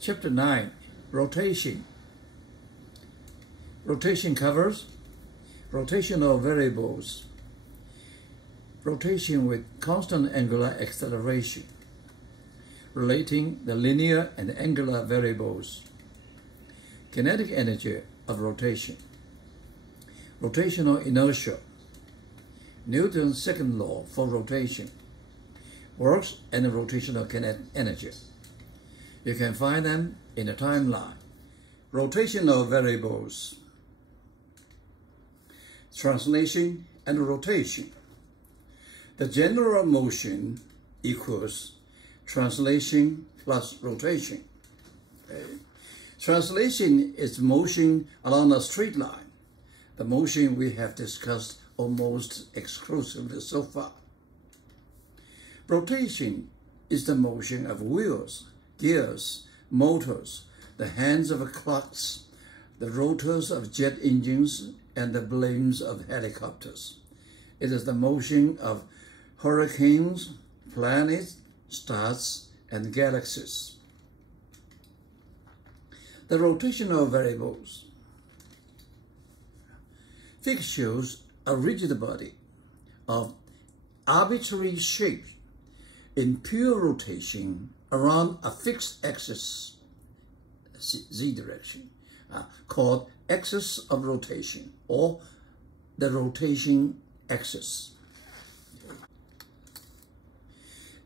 Chapter 9, Rotation. Rotation covers rotational variables, rotation with constant angular acceleration, relating the linear and angular variables, kinetic energy of rotation, rotational inertia, Newton's second law for rotation, works and rotational kinetic energy. You can find them in the timeline. Rotational variables, translation and rotation. The general motion equals translation plus rotation. Okay. Translation is motion along a straight line, the motion we have discussed almost exclusively so far. Rotation is the motion of wheels, gears, motors, the hands of clocks, the rotors of jet engines, and the blades of helicopters. It is the motion of hurricanes, planets, stars, and galaxies. The rotational variables. Figure shows a rigid body of arbitrary shape in pure rotation around a fixed axis, z direction, called axis of rotation or the rotation axis.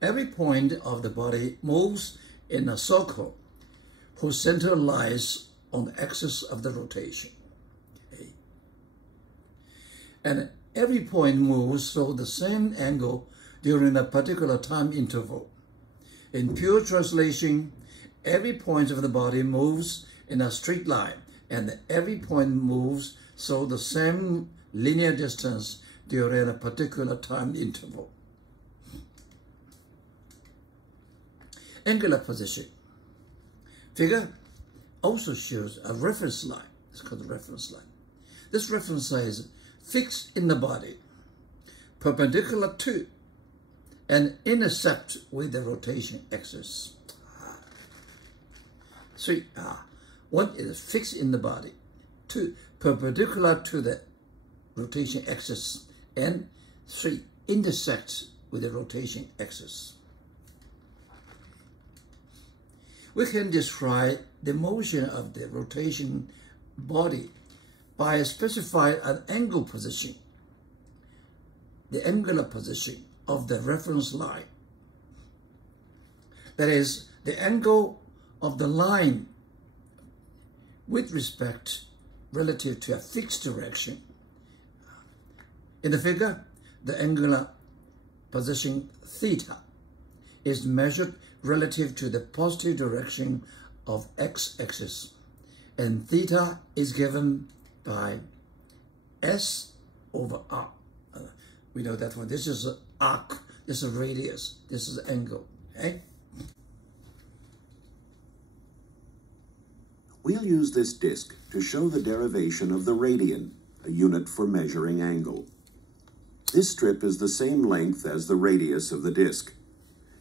Every point of the body moves in a circle whose center lies on the axis of the rotation. Okay. And every point moves so the same angle during a particular time interval. In pure translation, every point of the body moves in a straight line, and every point moves so the same linear distance during a particular time interval. Angular position. Figure also shows a reference line. It's called the reference line. This reference line is fixed in the body, perpendicular to and intersect with the rotation axis. Three, one is fixed in the body, two, perpendicular to the rotation axis, and three, intersects with the rotation axis. We can describe the motion of the rotation body by specifying an angle position, the angular position of the reference line. That is, the angle of the line with respect relative to a fixed direction. In the figure, the angular position theta is measured relative to the positive direction of x-axis, and theta is given by S over R. We know that one. This is an arc, this is radius, this is angle. Okay? We'll use this disk to show the derivation of the radian, a unit for measuring angle. This strip is the same length as the radius of the disk.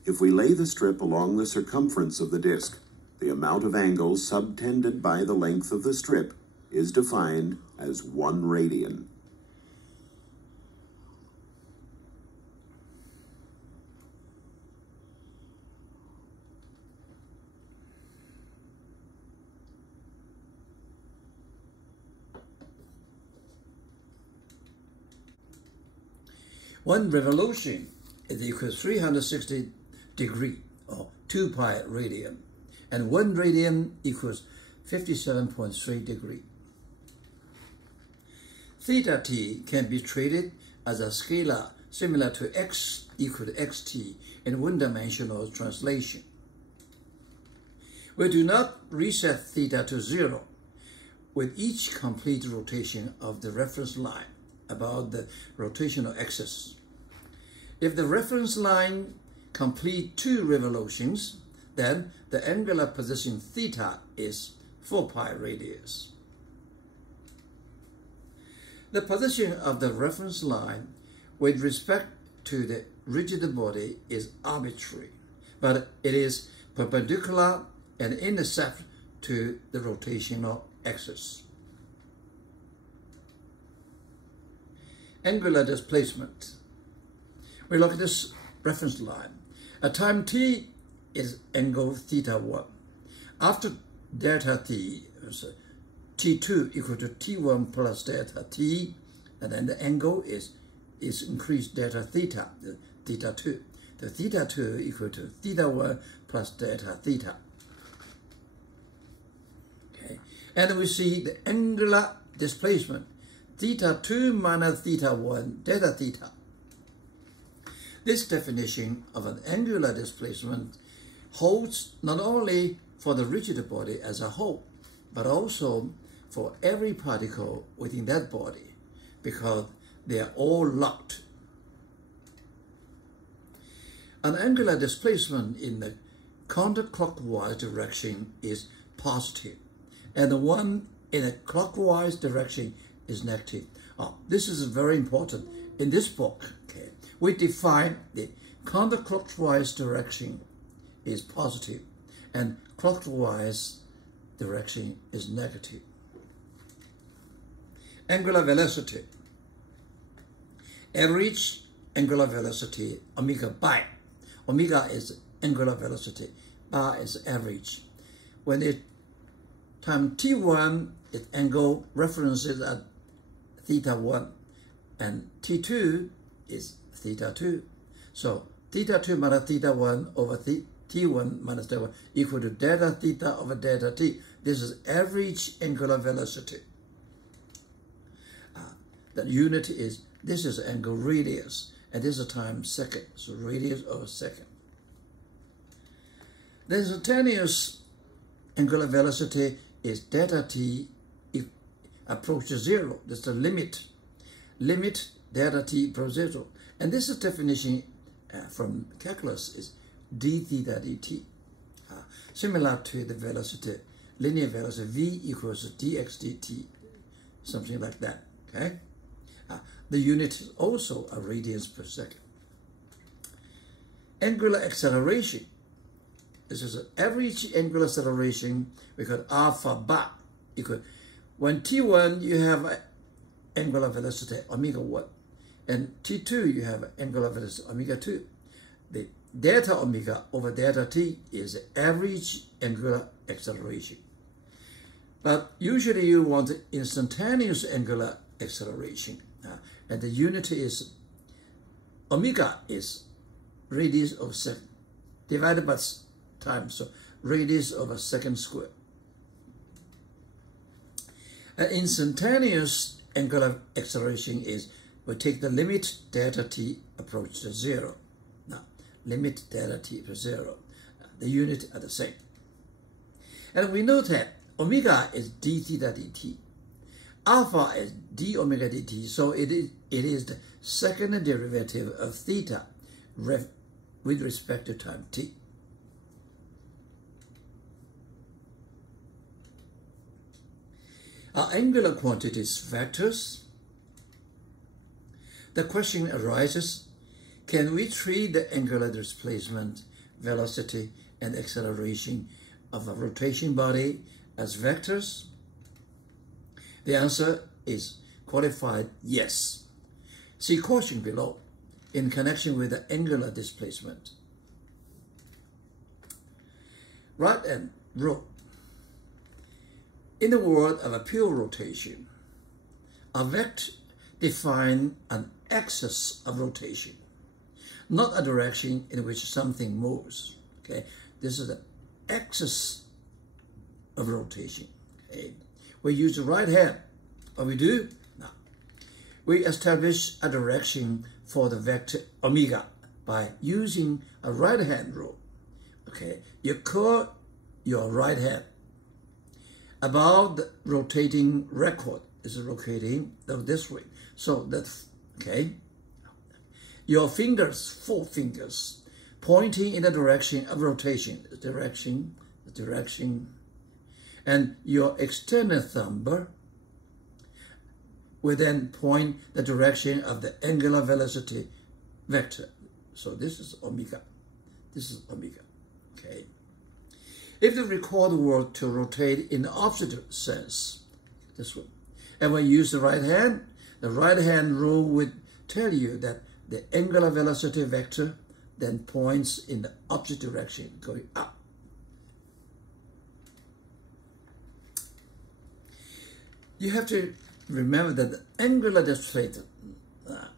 If we lay the strip along the circumference of the disk, the amount of angle subtended by the length of the strip is defined as 1 radian. One revolution is equal to 360 degrees, or 2 pi radian, and 1 radian equals 57.3 degrees. Theta t can be treated as a scalar similar to x equal to xt in one-dimensional translation. We do not reset theta to 0 with each complete rotation of the reference line about the rotational axis. If the reference line complete 2 revolutions, then the angular position theta is 4 pi radius. The position of the reference line with respect to the rigid body is arbitrary, but it is perpendicular and intercept to the rotational axis. Angular displacement. We look at this reference line. At time t is angle theta 1. After delta t, so t2 equal to t1 plus delta t, and then the angle is increased delta theta, the theta 2. The theta 2 equal to theta 1 plus delta theta. Okay, and we see the angular displacement, theta 2 minus theta 1 delta theta. This definition of an angular displacement holds not only for the rigid body as a whole, but also for every particle within that body, because they are all locked. An angular displacement in the counterclockwise direction is positive, and the one in a clockwise direction is negative. This is very important. In this book, okay, we define the counterclockwise direction is positive, and clockwise direction is negative. Angular velocity. Average angular velocity, omega pi. Omega is angular velocity, pi is average. When it time t1, its angle references at theta 1, and t2 is theta 2. So theta 2 minus theta 1 over t1 minus theta 1 equal to delta theta over delta t. This is average angular velocity. The unit is, this is angle radius, and this is time second, so radius over second. The instantaneous angular velocity is delta t approaches 0. That's the limit. Limit delta t approaches 0. And this is definition from calculus is d theta dt. Similar to the velocity, linear velocity, v equals dx dt, something like that, okay? The unit is also a radians per second. Angular acceleration. This is an average angular acceleration because alpha bar equal. When t1 you have angular velocity omega 1, and t2 you have angular velocity omega 2. The delta omega over delta t is the average angular acceleration. But usually you want instantaneous angular acceleration. And the unit is, omega is radius of second, divided by time, so radius of a second square. An instantaneous angular acceleration is, we take the limit delta t approaches to 0. Now, limit delta t to 0. The units are the same. And we know that omega is d theta dt. Alpha is d omega dt, so it is the second derivative of theta with respect to time t. Are angular quantities vectors? The question arises, can we treat the angular displacement, velocity, and acceleration of a rotation body as vectors? The answer is qualified yes. See caution below in connection with the angular displacement. Right and rho. In the world of a pure rotation, a vector defines an axis of rotation, not a direction in which something moves. Okay, this is the axis of rotation. Okay, we use the right hand. What we do? Now, we establish a direction for the vector omega by using a right hand rule. Okay, you curl your right hand about the rotating record is rotating this way. So that's okay. Your fingers, 4 fingers, pointing in the direction of rotation, direction, and your extended thumb will then point the direction of the angular velocity vector. So this is omega. This is omega. Okay. If the record were to rotate in the opposite sense, this one, and when you use the right hand rule would tell you that the angular velocity vector then points in the opposite direction, going up. You have to remember that the angular displacement,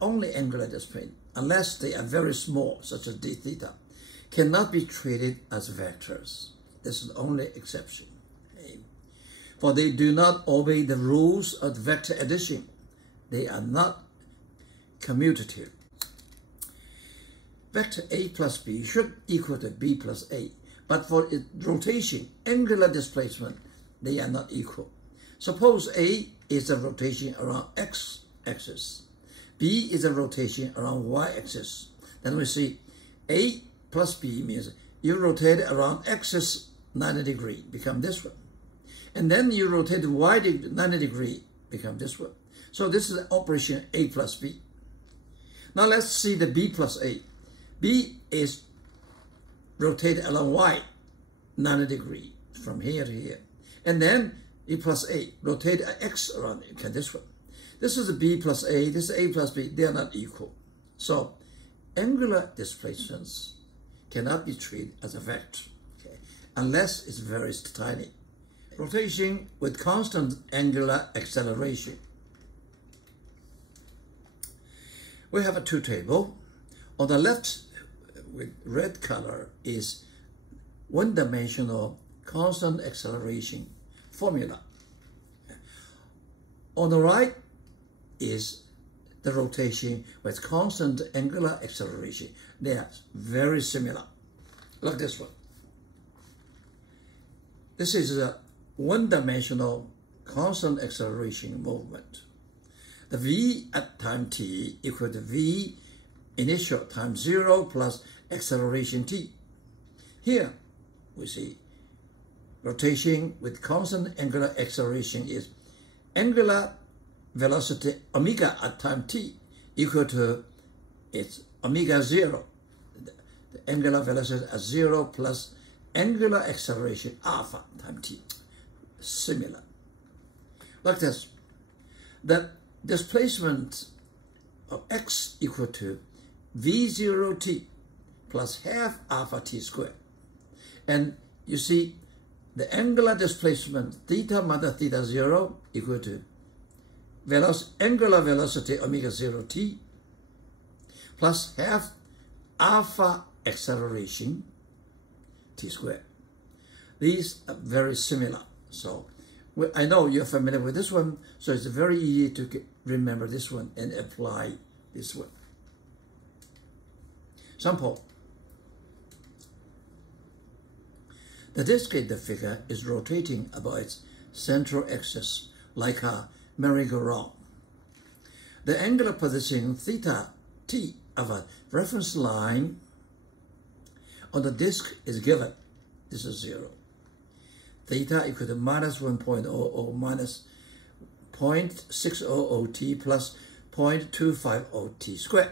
only angular displacement, unless they are very small, such as d theta, cannot be treated as vectors. This is the only exception. Okay? For they do not obey the rules of vector addition. They are not commutative. Vector A plus B should equal to B plus A, but for its rotation, angular displacement, they are not equal. Suppose A is a rotation around x-axis, B is a rotation around y-axis. Then we see A plus B means you rotate around axis 90 degree, become this one. And then you rotate y 90 degree, become this one. So this is operation A plus B. Now let's see the B plus A. B is rotated along y 90 degree from here to here. And then B plus A, rotate x around it, okay, this one. This is a B plus A, this is A plus B, they are not equal. So angular displacements cannot be treated as a vector, okay, unless it's very tiny. Rotation with constant angular acceleration. We have a two table. On the left, with red color, is one-dimensional constant acceleration formula. On the right is the rotation with constant angular acceleration. They are very similar. Look at this one. This is a one-dimensional constant acceleration movement. The v at time t equal to v initial times 0 plus acceleration t. Here we see rotation with constant angular acceleration is angular velocity omega at time t equal to its omega 0. The angular velocity at 0 plus angular acceleration alpha time t. Similar. Like this. The displacement of x equal to v0t plus half alpha t squared. And you see the angular displacement theta minus theta 0 equal to angular velocity omega 0t plus half alpha acceleration t squared. These are very similar. So I know you're familiar with this one, so it's very easy to remember this one and apply this one. Sample. The disk in the figure is rotating about its central axis like a merry-go-round. The angular position theta t of a reference line on the disk is given. This is 0. Theta equal to minus 1.00 minus 0.600 t plus 0.250 t squared,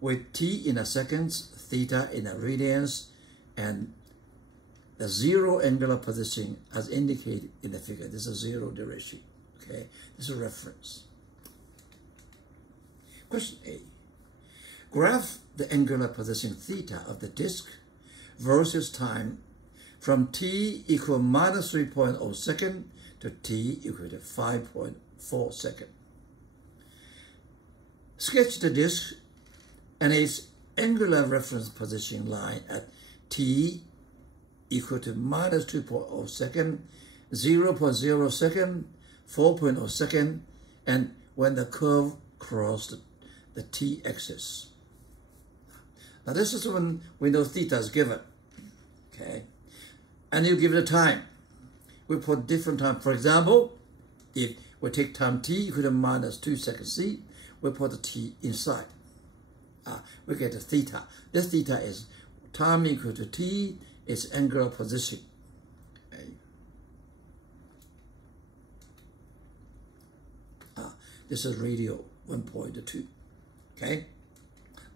with t in a seconds, theta in a radians, and the 0 angular position as indicated in the figure. This is 0 direction. Okay, this is a reference. Question A. Graph the angular position theta of the disk versus time from t equal minus 3.0 second to t equal to 5.4 second. Sketch the disk and its angular reference position line at t equal to minus 2.0 second, 0.0 second, 4.0 second, and when the curve crossed the t-axis. Now this is when we know theta is given, okay? And you give it a time. We put different time. For example, if we take time t equal to minus 2 seconds c, we put the t inside. We get the theta. This theta is time equal to t, its angular position. Okay. This is radial 1.2. Okay.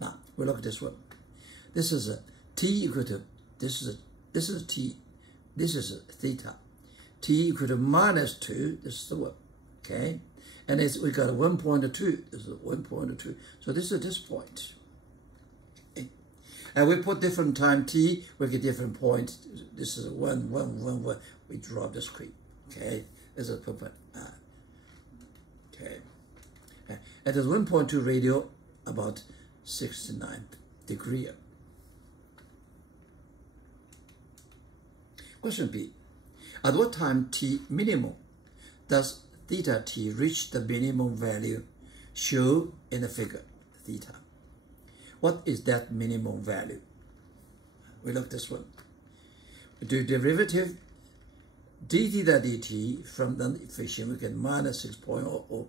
Now we look at this one. This is a t equal to this is a t this is theta. T equal to minus 2, this is the one, okay? And we got a 1.2, this is 1.2. So this is this point. Okay? And we put different time t, we get different points. This is 1, 1, 1, 1. We draw the screen, okay? This is perfect. Okay. And there's 1.2 radial, about 69 degrees. Question B. At what time t minimum does theta t reach the minimum value shown in the figure theta? What is that minimum value? We look at this one. We do derivative d theta dt from the equation, we get minus 6.00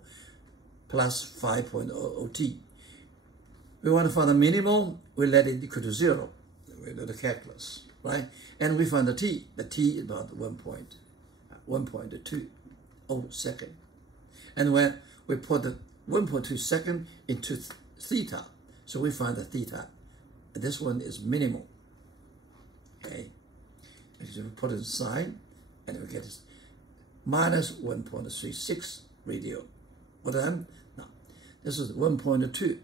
plus 5.00 t. We want to find the minimum, we let it equal to 0. We do the calculus, right? And we find the t is about 1.20 second. And when we put the 1.2 second into theta, so we find the theta. This one is minimum, okay? So we put it aside, and we get this minus 1.36 radial. What then? Now, this is 1.2.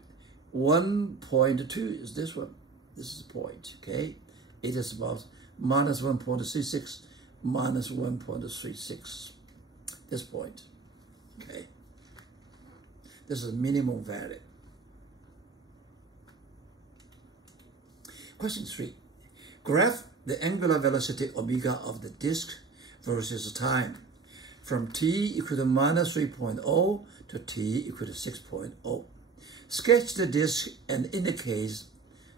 1.2 is this one. This is the point, okay? It is about minus 1.36, minus 1.36. This point, okay? This is minimum value. Question 3. Graph the angular velocity omega of the disk versus time from t equal to minus 3.0 to t equal to 6.0. Sketch the disk and indicate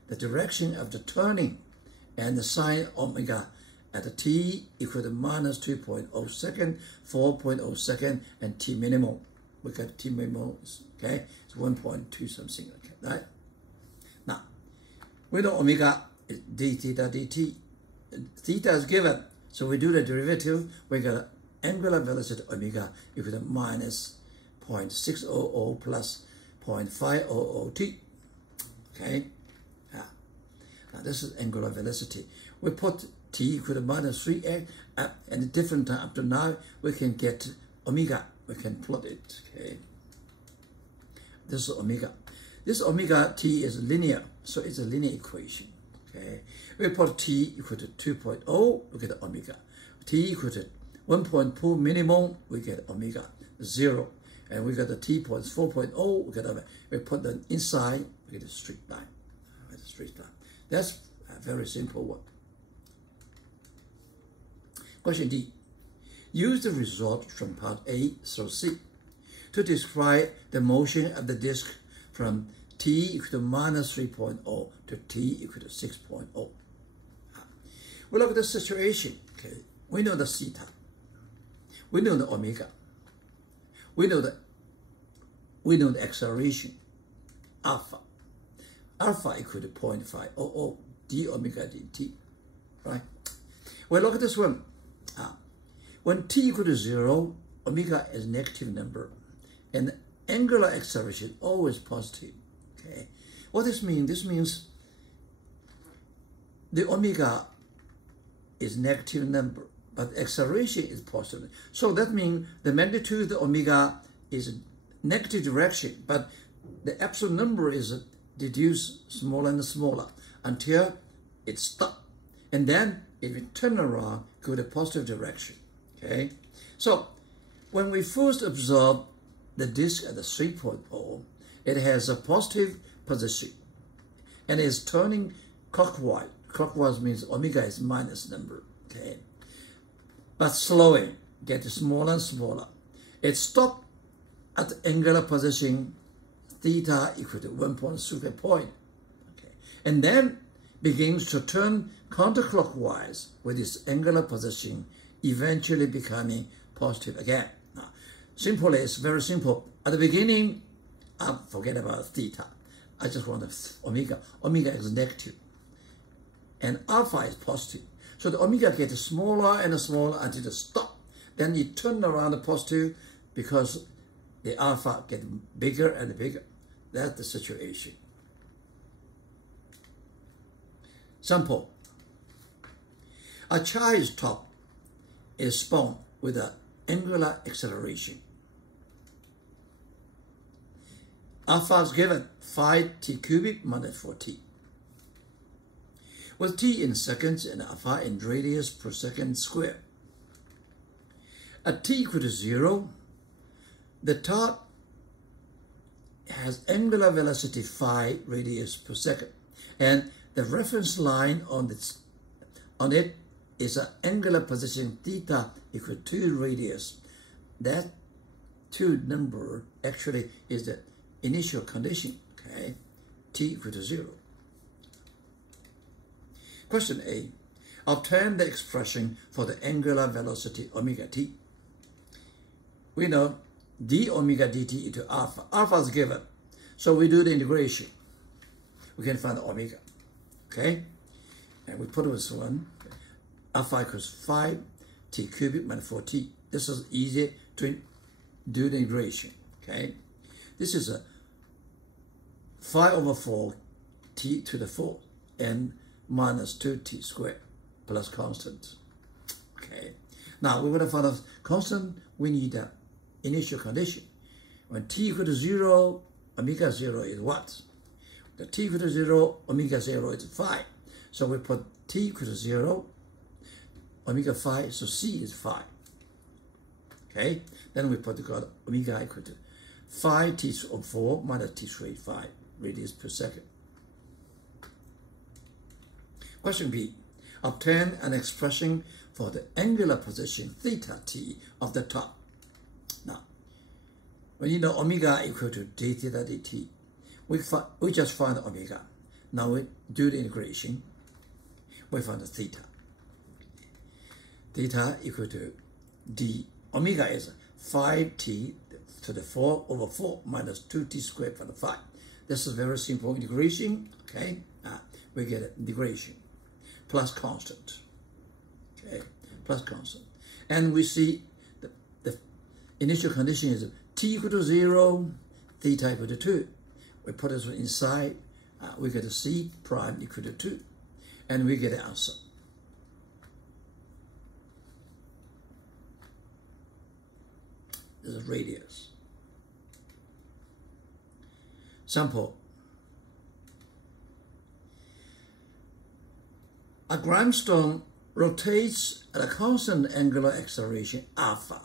the direction of the turning and the sine omega at t equal to minus 2.0 second, 4.0 second, and t minimum. We got t minimum, okay? It's 1.2 something, okay, right? Now, we know omega is d theta dt. Theta is given, so we do the derivative. We got angular velocity omega equal to minus 0.600 plus 0.500 t. Okay? Now this is angular velocity. We put t equal to minus 3x, and at different time up to now, we can get omega. We can plot it. Okay? This is omega. This omega t is linear, so it's a linear equation. Okay? We put t equal to 2.0, we get omega. T equal to 1.2 minimum, we get omega 0. And we got the t points 4.0, we get omega. We put the inside, we get a straight line. That's a very simple one. Question D. Use the result from part A through C to describe the motion of the disk from t equal to minus 3.0 to t equal to 6.0. We look at the situation. Okay, we know the theta. We know the omega. We know the acceleration, alpha. Alpha equal to 0.500 d omega dt, right? Well, look at this one. When t equal to 0, omega is negative number, and angular acceleration always positive. Okay, what this means? This means the omega is negative number, but acceleration is positive. So that means the magnitude of the omega is negative direction, but the absolute number is reduced smaller and smaller until it stops. And then if we turn around, go to positive direction. Okay? So when we first observe the disk at the 3.0, it has a positive position and is turning clockwise. Clockwise means omega is minus number. Okay? But slowly, getting smaller and smaller. It stopped at the angular position theta equal to 1.3 point. Okay. And then begins to turn counterclockwise with its angular position, eventually becoming positive again. Now, simply, it's very simple. At the beginning, I forget about theta. I just want omega. Omega is negative, and alpha is positive. So the omega gets smaller and smaller until it stops. Then you turn around the positive because the alpha gets bigger and bigger. That's the situation. Sample. A child is taught is spun with an angular acceleration. Alpha is given 5t cubic minus 4t. With t in seconds and alpha in radius per second squared. At t equal to 0, the top has angular velocity phi radius per second, and the reference line on it is an angular position theta equal to radius. That 2 number actually is the initial condition, okay? T equal to 0. Question A. Obtain the expression for the angular velocity omega t. We know d omega dt into alpha. Alpha is given. So we do the integration. We can find omega. Okay? And we put this one. Alpha equals 5t cubic minus 4t. This is easy to do the integration. Okay? This is a 5 over 4 t to the 4 and minus 2t squared plus constant. Okay. Now we want to find a constant. We need the initial condition. When t equal to 0, omega 0 is what? The t equal to 0, omega 0 is 5. So we put t equal to 0, omega 5, so c is 5. Okay. Then we put the omega equal to 5t over 4 minus t squared 5 radians per second. Question B. Obtain an expression for the angular position theta t of the top. Now, when you know omega equal to d theta dt, we just find omega. Now we do the integration. We find the theta. Theta equal to d. Omega is 5t to the 4 over 4 minus 2t squared for the 5. This is very simple integration. Okay, we get integration plus constant. Okay, plus constant. And we see the initial condition is t equal to 0, theta equal to 2. We put this one inside, we get a c prime equal to 2. And we get the answer. This is radius. Sample. A grindstone rotates at a constant angular acceleration alpha,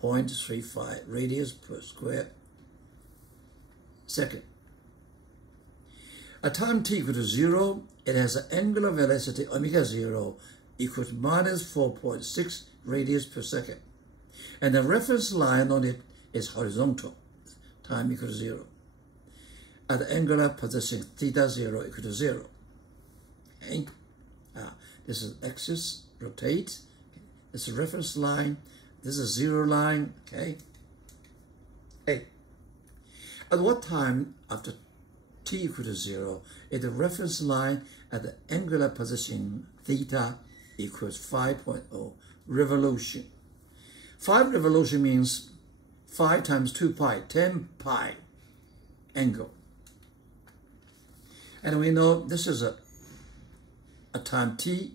0.35 radius per square second. At time t equal to 0, it has an angular velocity omega 0 equals minus 4.6 radius per second. And the reference line on it is horizontal, time equal to 0. At the angular position theta 0 equal to 0. Okay? This is axis, rotate. This is reference line. This is 0 line. Okay. A. At what time after t equal to 0 is the reference line at the angular position theta equals 5.0 revolution. 5 revolution means 5 times 2 pi, 10 pi angle. And we know this is a time t.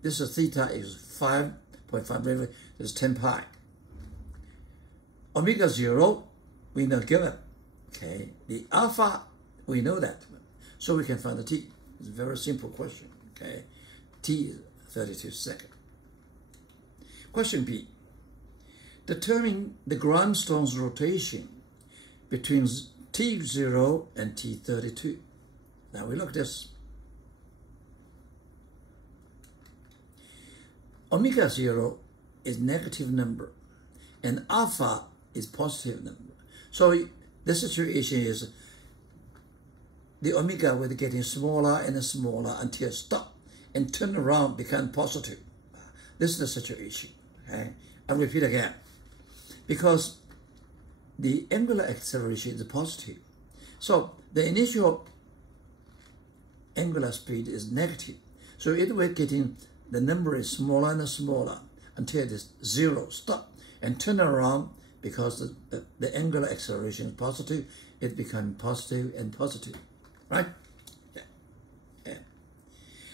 This is theta is 5.5 revolution. This is 10 pi. Omega 0, we know given. Okay, the alpha, we know that. So we can find the t. It's a very simple question. Okay, t is 32 seconds. Question B. Determine the grindstone's rotation between t0 and t32. Now we look at this. Omega 0 is negative number and alpha is positive number. So the situation is the omega will be getting smaller and smaller until stop and turn around become positive. This is the situation. Okay? I'll repeat again. Because the angular acceleration is positive. So the initial angular speed is negative. So it will getting, the number is smaller and smaller until it is 0, stop, and turn around because the angular acceleration is positive, it becomes positive and positive, right? Yeah. Yeah.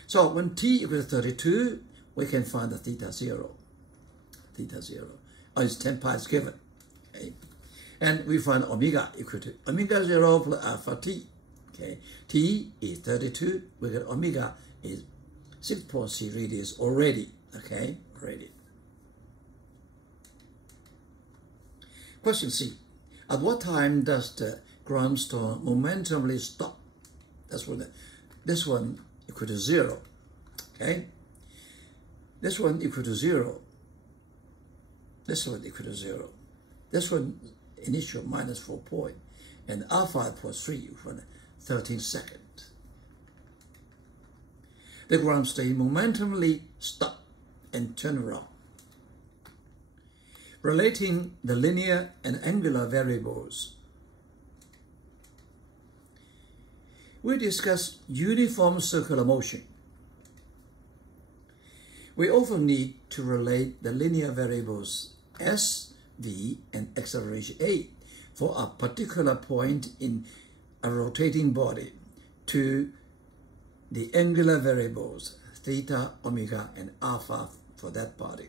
So when t equals 32, we can find the theta 0. theta 0. Or it's 10 pi is given. Okay? And we find omega equal to omega 0 plus alpha t. Okay? T is 32. We get omega is 6.3 radius already. Okay? Already. Question C. At what time does the ground storm momentarily stop? That's what this one equal to 0. Okay? This one equal to 0. This one equal to 0. This one initial minus 4 point. And alpha plus 3 equal to 13 seconds. The ground state momentarily stop and turn around. Relating the linear and angular variables, we discuss uniform circular motion. We often need to relate the linear variables s, v, and acceleration a for a particular point in a rotating body to the angular variables theta, omega, and alpha for that body.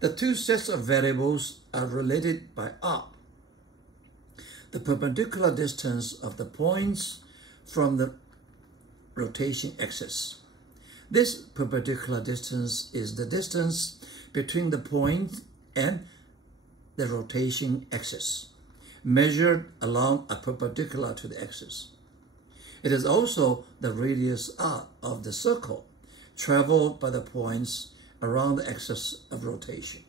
The two sets of variables are related by r, the perpendicular distance of the points from the rotation axis. This perpendicular distance is the distance between the point and the rotation axis, measured along a perpendicular to the axis. It is also the radius r of the circle traveled by the points around the axis of rotation.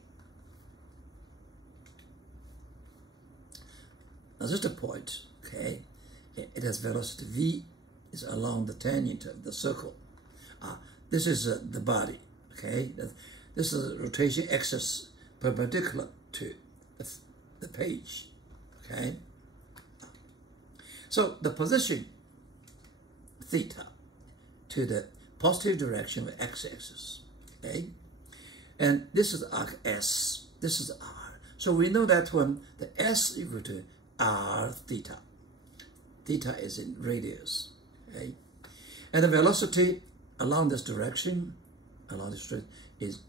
Now this is the point, okay? It has velocity v is along the tangent of the circle. This is the body, okay? This is the rotation axis perpendicular to the page, okay? So the position theta to the positive direction of x-axis, okay? And this is arc S, this is R. So we know that when the S equal to R theta. Theta is in radius, okay? And the velocity along this direction, is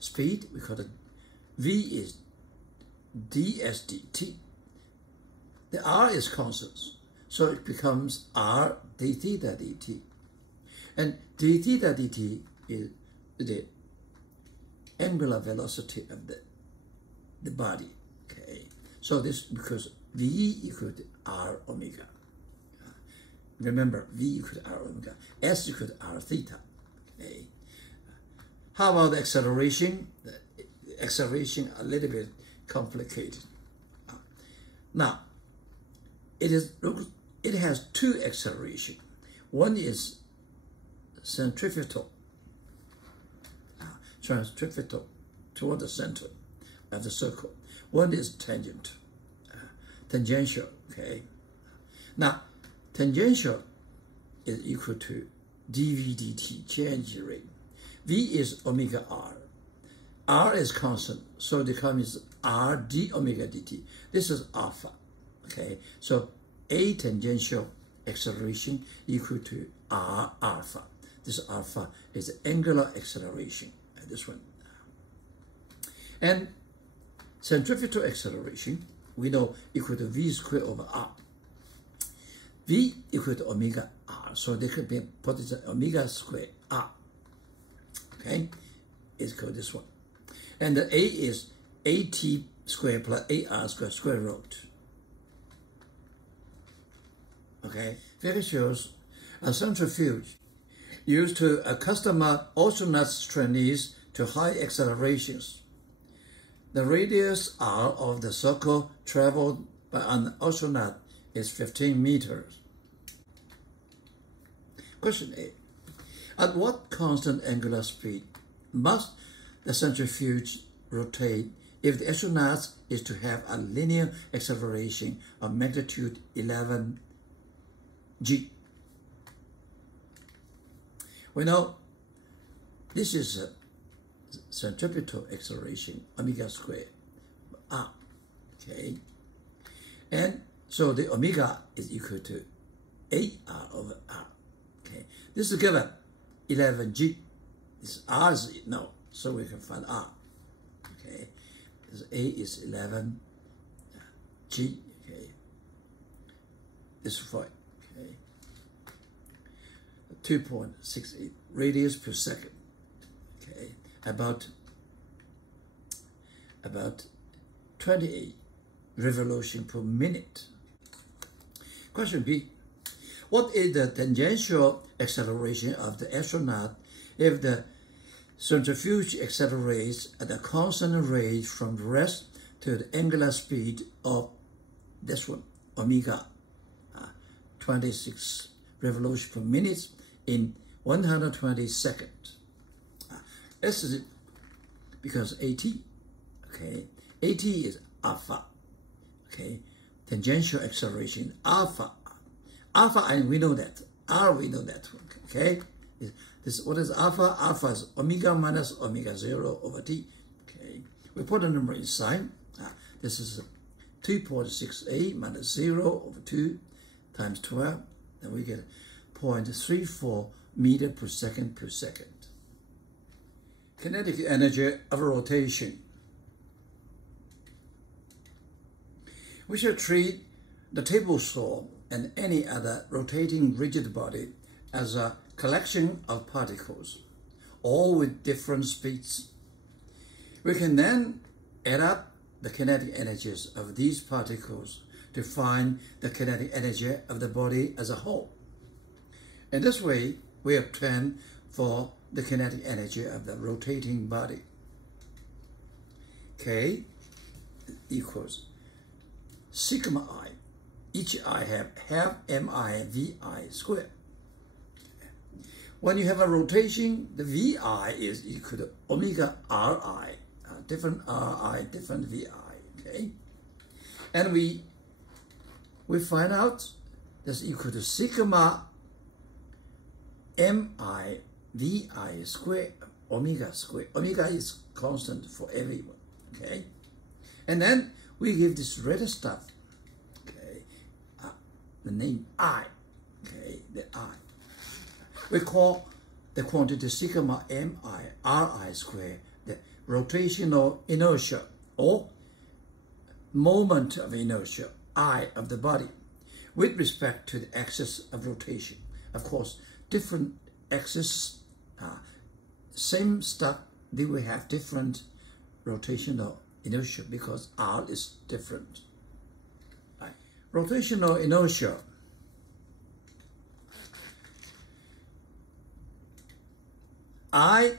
speed. We call it V is ds dt. The R is constant, so it becomes R d theta dt. And d theta dt is the angular velocity of the body, okay? So this because V equal to R omega. Remember, V equal to R omega, S equal to R theta, okay? How about the acceleration? The acceleration a little bit complicated. Now, it has two acceleration. One is centrifugal, toward the center of the circle. One is tangential, okay? Now, tangential is equal to dv dt, change rate. V is omega r. R is constant, so it becomes r d omega dt. This is alpha, okay? So A tangential acceleration equal to r alpha. This alpha is the angular acceleration, this one. And centrifugal acceleration, we know equal to v squared over r. V equal to omega r, so they could be put as omega squared r. Okay, it's called this one. And the A is AT squared plus AR squared square root. Okay, figure shows a centrifuge used to accustom astronauts trainees to high accelerations. The radius r of the circle traveled by an astronaut is 15 meters. Question A. At what constant angular speed must the centrifuge rotate if the astronaut is to have a linear acceleration of magnitude 11 g? We know this is a centrifugal acceleration, omega squared r, okay? And so the omega is equal to AR over R, okay? This is given 11g. This R is, no, So we can find R. Okay, A is 11, G, okay, is 4, okay, 2.68 radius per second, okay, about 28 revolutions per minute. Question B. What is the tangential acceleration of the astronaut if the centrifuge accelerates at a constant rate from rest to the angular speed of this one, omega, 26 revolutions per minute in 120 seconds? This is it because AT, okay, AT is alpha, okay, tangential acceleration alpha, and we know that, R we know that, okay. This, what is alpha? Alpha is omega minus omega 0 over t. Okay, we put a number inside. This is 2.68 minus 0 over 2 times 12. Then we get 0.34 meter per second per second. Kinetic energy of rotation. We shall treat the table saw and any other rotating rigid body as a collection of particles, all with different speeds. We can then add up the kinetic energies of these particles to find the kinetic energy of the body as a whole. In this way, we obtain for the kinetic energy of the rotating body. K equals sigma I. Each I have half mi vi squared. When you have a rotation, the vi is equal to omega ri, different ri, different vi, okay? And we find out that's equal to sigma mi vi squared, omega squared. Omega is constant for everyone, okay? And then we give this red stuff, okay, the name I, okay, the I. We call the quantity sigma mi ri squared the rotational inertia or moment of inertia, I, of the body with respect to the axis of rotation. Of course, different axes, same stuff, they will have different rotational inertia because R is different. Right. Rotational inertia. I,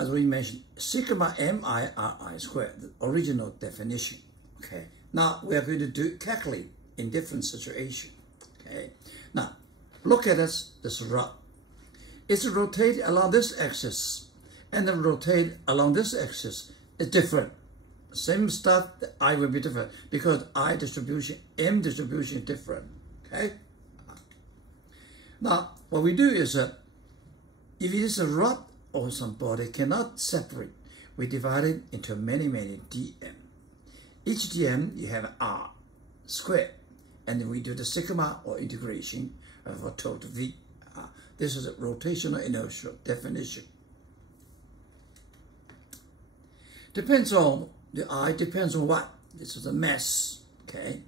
as we mentioned, sigma mi ri squared, the original definition. Okay. Now we are going to calculate in different situations. Okay. Now look at this rod. It's rotated along this axis, and then rotate along this axis is different. Same stuff, the I will be different because I distribution, M distribution is different. Okay. Now what we do is that if it is a rod or some body cannot separate, we divide it into many dm. Each dm you have r squared, and then we do the sigma or integration of a total v. This is a rotational inertia definition. Depends on the I, depends on what? This is the mass, okay?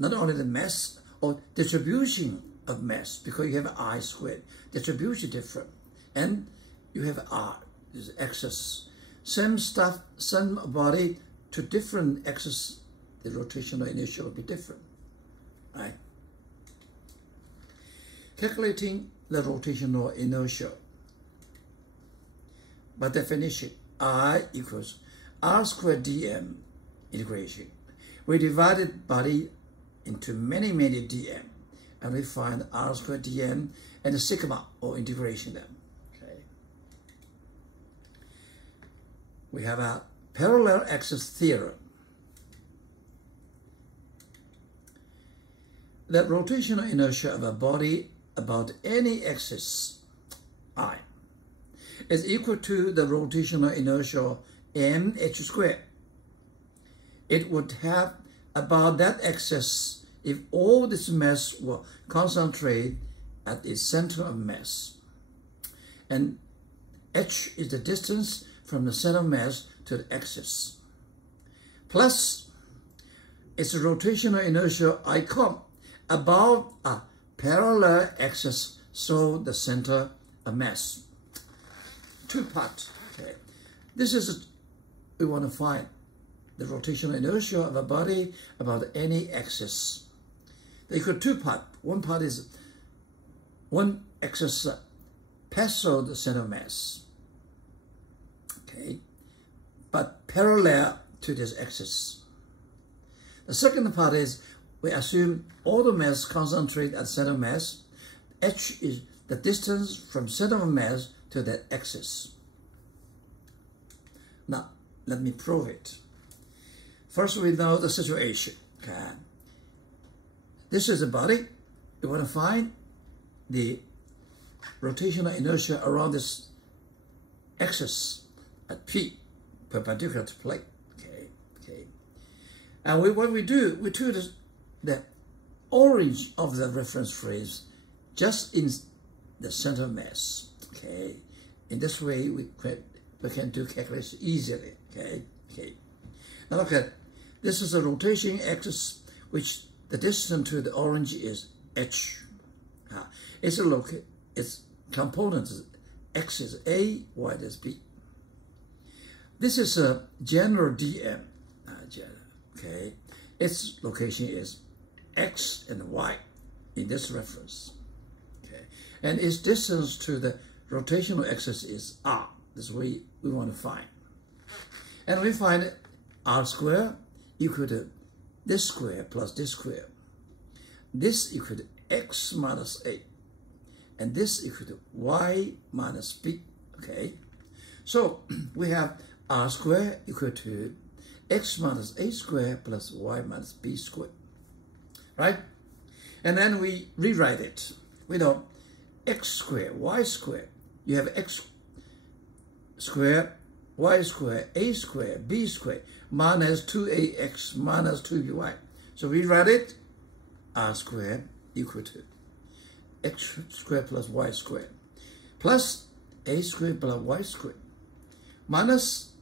Not only the mass or distribution of mass, because you have I squared, distribution different, and you have R, this is axis. Same stuff, same body to different axis, the rotational inertia will be different, right? Calculating the rotational inertia. By definition, I equals R squared dm integration. We divided body into many dm, and we find R squared dm and the sigma or integration them. Okay. We have a parallel axis theorem. The rotational inertia of a body about any axis I is equal to the rotational inertia mh squared. It would have about that axis if all this mass were concentrated at its center of mass. And h is the distance from the center of mass to the axis, plus its rotational inertia I comp about a parallel axis, so the center of mass. Two parts. Okay, this is we want to find the rotational inertia of a body about any axis. They got two parts. One part is one axis pass through the center of mass, okay, but parallel to this axis. The second part is we assume all the mass concentrate at center of mass. H is the distance from center of mass to that axis. Now, let me prove it. First, we know the situation. Okay. This is a body. We want to find the rotational inertia around this axis at P, perpendicular to plate. Okay. And what we do, we took the orange of the reference phrase just in the center of mass. Okay. In this way, we can do calculation easily. Okay. Now look at this is a rotation axis, which the distance to the orange is h. Its components x is a, y is b. This is a general dm. Okay, its location is x and y in this reference. Okay, and its distance to the rotational axis is r. This way we want to find, and we find r squared equal to this square plus this square. This equal to x minus a, and this equal to y minus b. Okay, so we have r squared equal to x minus a squared plus y minus b squared, right? And then we rewrite it. We know x squared, y squared. You have x squared, y squared, a squared, b squared, minus 2ax minus 2by. So we write it, r squared equal to x squared plus y squared, plus a squared plus y squared, minus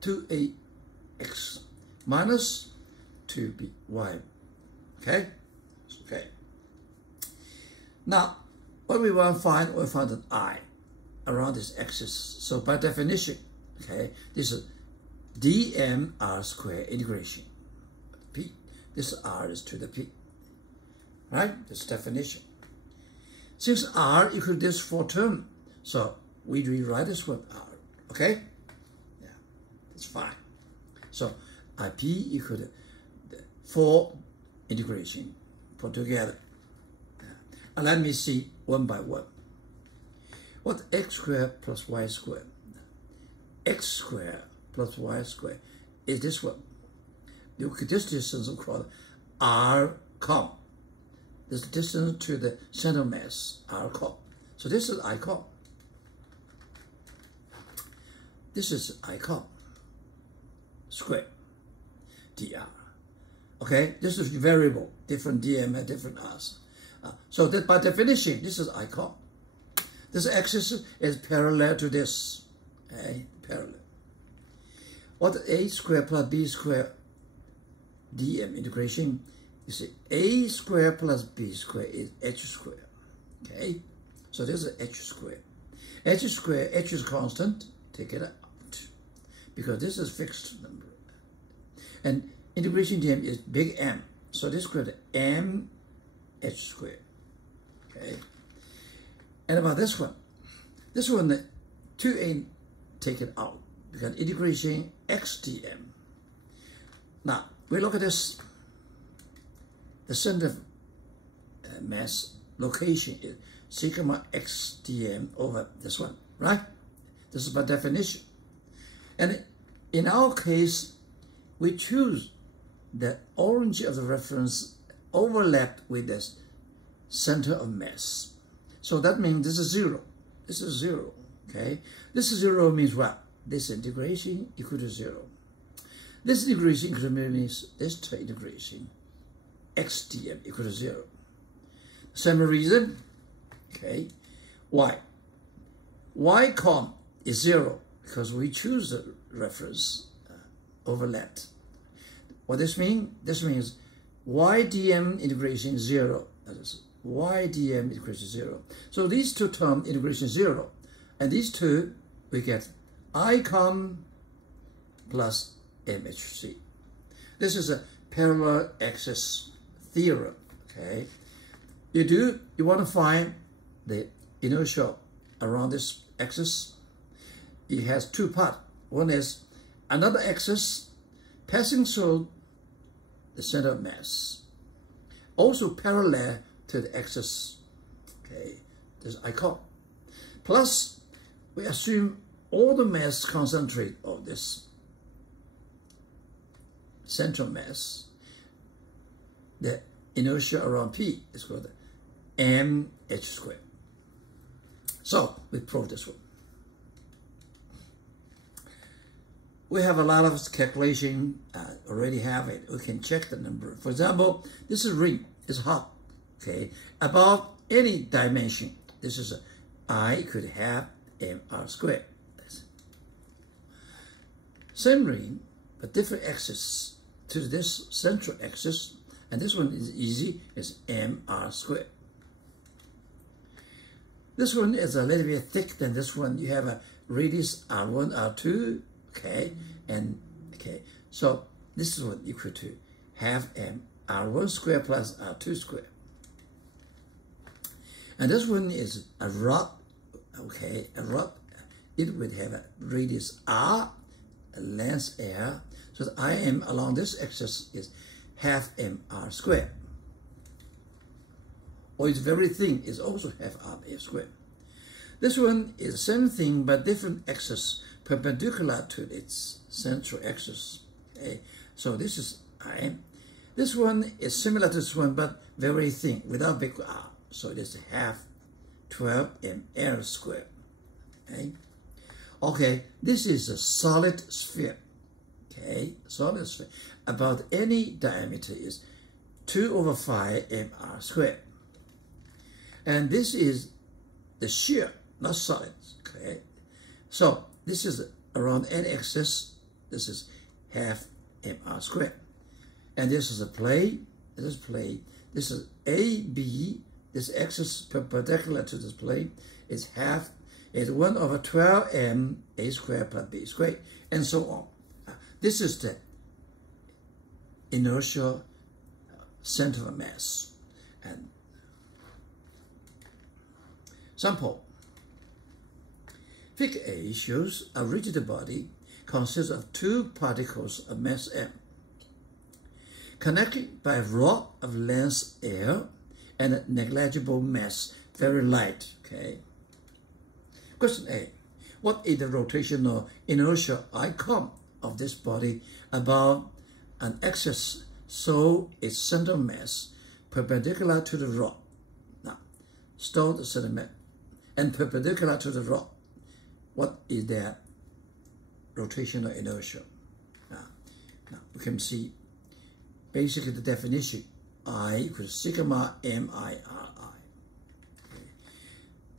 2ax minus 2by. Okay? Now, what we want to find, we find an I around this axis. So by definition, okay, this is dm r squared integration p. This r is to the p, right? This definition. Since r equal to this 4 term, so we rewrite this with r. Okay? Yeah, that's fine. So ip equal to the 4 integration put together. And let me see one by one. What x squared plus y squared? X squared plus y squared is this one. Look at this distance called r comp. This distance to the center mass, r comp. So this is I comp. This is I comp squared dr. Okay, this is variable, different dm and different r's. So that by definition, this is I comp. This axis is parallel to this. Okay, parallel. What a squared plus b squared dm integration? You see, a squared plus b squared is h squared. Okay, so this is h squared. H squared, h is constant. Take it out because this is fixed number. And integration dm is big M. So this equal to m h squared. Okay. And about this one, the 2a take it out because integration x dm. Now we look at this. The center of mass location is sigma x dm over this one, right? This is by definition. And in our case, we choose the orange of the reference overlapped with the center of mass. So that means this is 0. This is 0, okay? This is 0 means what? This integration equal to 0. This integration equal to means this integration x dm equal to 0. Same reason, okay? Y comp is 0 because we choose the reference overlap. What this means? This means y dm integration is 0. That is y dm integration is 0. So these two terms integration is 0. And these two, we get icon plus MHC. This is a parallel axis theorem. Okay, you want to find the inertia around this axis. It has two parts. One is another axis passing through the center of mass, also parallel to the axis. Okay, this icon. Plus, we assume all the mass concentrate of this central mass. The inertia around P is called mh squared. So we prove this one. We have a lot of calculation, already have it. We can check the number. For example, this is ring, it's hot, okay? About any dimension, this is I could have mr squared. Same ring, but different axis to this central axis, and this one is easy, it's mr squared. This one is a little bit thick than this one. You have a radius r1, r2, okay, and okay. So this is what equal to half m r1 squared plus r2 squared. And this one is a rod, okay, a rod. It would have a radius r, a length l. So the Im along this axis is half mr squared. Or it's very thin, it's also half r squared. This one is the same thing, but different axis perpendicular to its central axis. Okay, so this is Im. This one is similar to this one, but very thin, without big r. So it is half 12 ml squared. Okay, okay, this is a solid sphere. Okay, solid sphere. About any diameter is 2/5 mr squared. And this is the shear, not solid. Okay, so this is around any axis. This is half mr squared. And this is a plane. This is plane. This is AB. This axis perpendicular to this plane is half, is 1/12 m a squared plus b squared, and so on. This is the inertial center of mass. And sample. Figure A shows a rigid body consists of two particles of mass m, connected by a rod of length L and a negligible mass, very light. Okay. Question A. What is the rotational inertial icon of this body about an axis so its center mass perpendicular to the rod? Now, store the centimeter and perpendicular to the rod. What is their rotational inertia? Now we can see basically the definition. I equals sigma miri. Okay.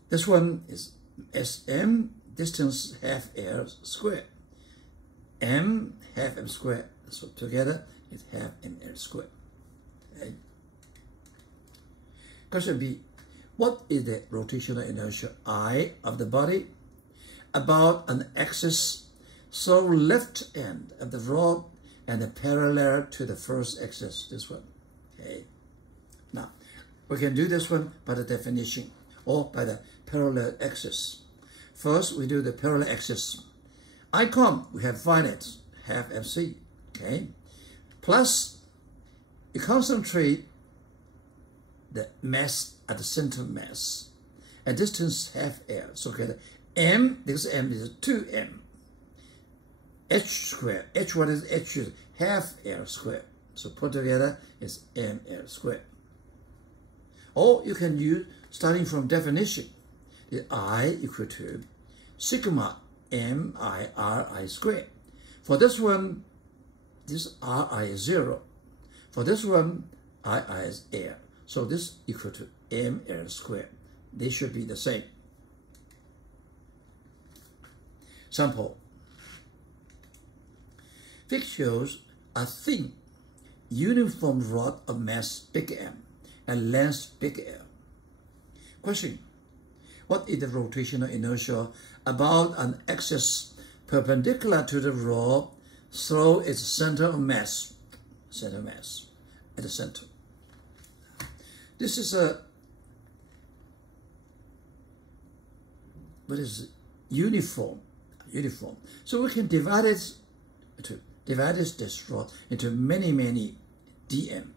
This one is Sm, distance half L squared. M half m squared. So together it's half ml squared. Okay. Question B. What is the rotational inertia I of the body about an axis so left end of the rod and parallel to the first axis, this one. Okay. Now, we can do this one by the definition or by the parallel axis. First, we do the parallel axis. Icon, we have finite, half mc, okay? Plus, you concentrate the mass at the center mass, and distance half L. So okay, m, this m is 2m. H squared, h what is h is half L squared. So put together is ml squared. Or you can use, starting from definition, is I equal to sigma miri squared. For this one, this ri is 0. For this one, ii is L. So this equal to ml squared. They should be the same. Sample. Figure shows a thin, uniform rod of mass big M and length big L. Question. What is the rotational inertia about an axis perpendicular to the rod through its center of mass? Center of mass at the center. This is a uniform. So we can divide this rod into many dm.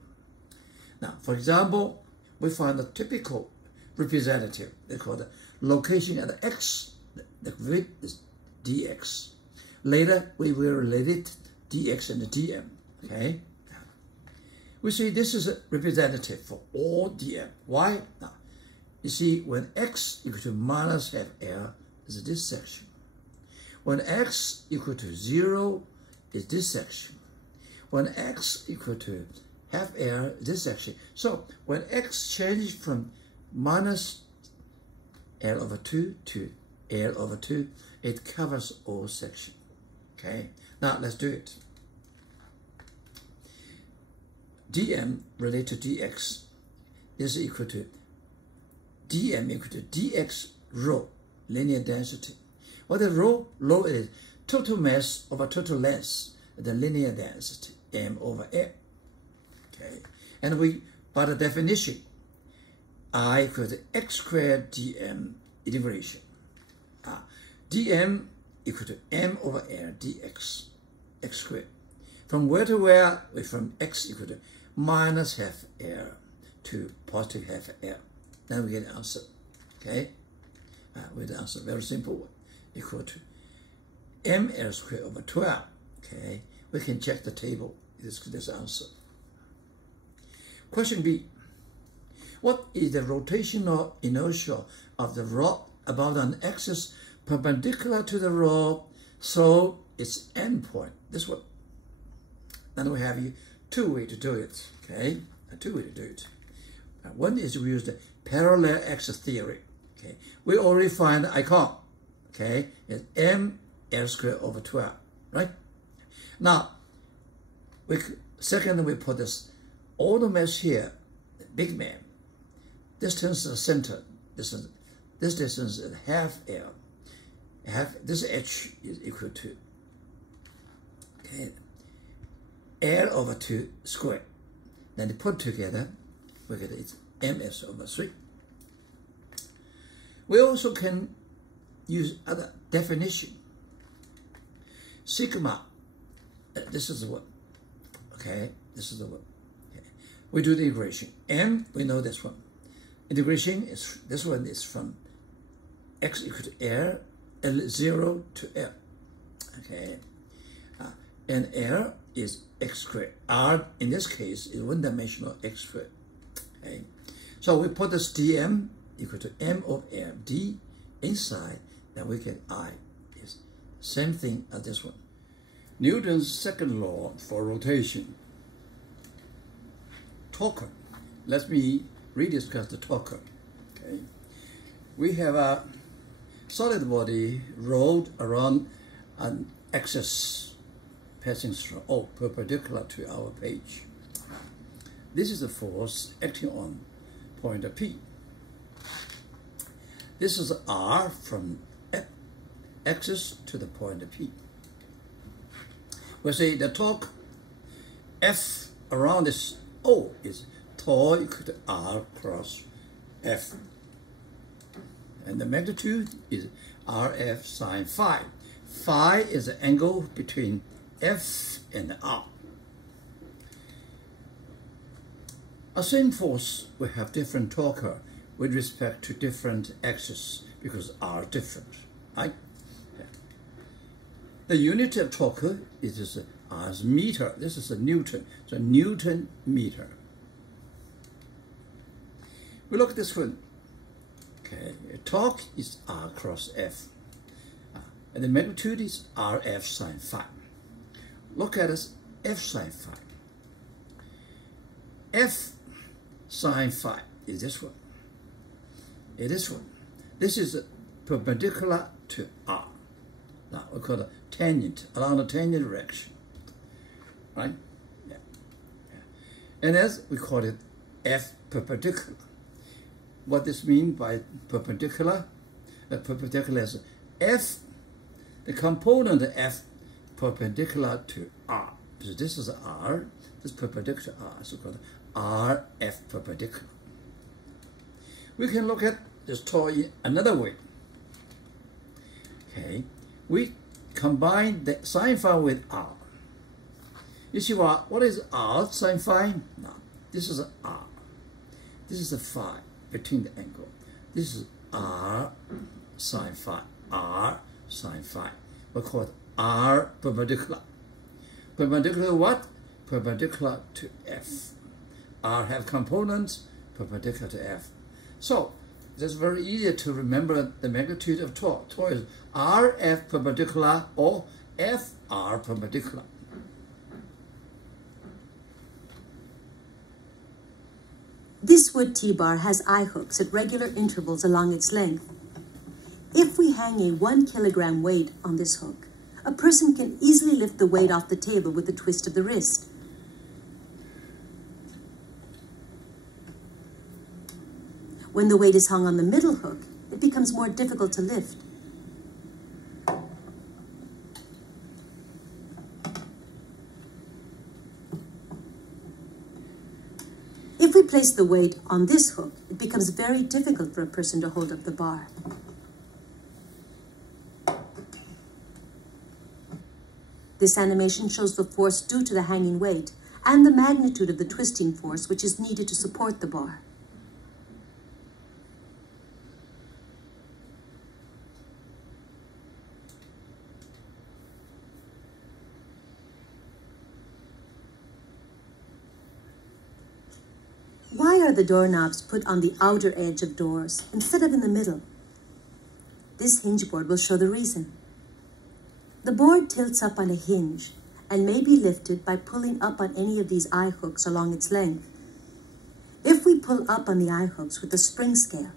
Now, for example, we find the typical representative. They call the location at the x. The width is dx. Later, we will relate it dx and the dm. Okay. We see this is a representative for all dm. Why? Now, you see, when x equal to minus half L is this section. When x equal to 0 is this section. When x equal to half L is this section. So when x changes from minus L over 2 to L over 2, it covers all sections. Okay, now let's do it. dm related to dx is equal to dm equal to dx rho, linear density. What is rho? Rho is total mass over total length, the linear density, m over l. Okay, and by the definition, I equal to x squared dm integration. dm equal to m over l dx, x squared. From where to where? From x equal to minus half L to positive half L. Then we get the answer. Okay? With the answer, very simple one, equal to ml squared over 12. Okay? We can check the table. This answer. Question B. What is the rotational inertia of the rod about an axis perpendicular to the rod so its endpoint? This one. Then we have two ways to do it. Okay? Two ways to do it. One is we use the parallel axis theory. Okay? We already find the icon. Okay? It's ml squared over 12. Right? Now, second we put this all the mass here, big man. Distance to the center. This distance is half L. This h is equal to L over 2 squared. Then they put together, we get it's ms over 3. We also can use other definition. Sigma, this is the one. Okay, this is the one. Okay. We do the integration. M, we know this one. Integration is, this one is from x equal to L, L0 to L. Okay. And L is x squared. R, in this case, is one-dimensional x squared. Okay. So we put this dm equal to m of L d inside, then we get I is same thing as this one. Newton's second law for rotation. Torque. Let me rediscuss the torque. Okay. We have a solid body rolled around an axis passing through, perpendicular to our page. This is the force acting on point P. This is R from axis to the point P. We say the torque F around this O is tau equal to R cross F. And the magnitude is RF sine phi. Phi is the angle between F and R. A same force will have different torque with respect to different axes because R different, right? The unit of torque is as meter. This is a Newton, so Newton meter. We look at this one. Okay, torque is R cross F, and the magnitude is RF sine phi. Look at this, F sine phi. F sine phi is this one. It is one. This is perpendicular to R. Now we call it tangent, along the tangent direction, right? Yeah. Yeah. And as we call it F perpendicular. What this means by perpendicular? The perpendicular is F, the component F perpendicular to R. So this is R, this is perpendicular to R, so called RF perpendicular. We can look at this toy another way. Okay, we combine the sine phi with R. You see what is R sine phi? Now, this is R. This is a phi between the angle. This is R sine phi. R sine phi. We call it R perpendicular. Perpendicular to what? Perpendicular to F. R have components perpendicular to F. So it's very easy to remember the magnitude of torque. Torque is RF perpendicular or FR perpendicular. This wood T-bar has eye hooks at regular intervals along its length. If we hang a 1 kilogram weight on this hook, a person can easily lift the weight off the table with a twist of the wrist. When the weight is hung on the middle hook, it becomes more difficult to lift. If we place the weight on this hook, it becomes very difficult for a person to hold up the bar. This animation shows the force due to the hanging weight and the magnitude of the twisting force which is needed to support the bar. Why are the doorknobs put on the outer edge of doors instead of in the middle? This hinge board will show the reason. The board tilts up on a hinge and may be lifted by pulling up on any of these eye hooks along its length. If we pull up on the eye hooks with a spring scale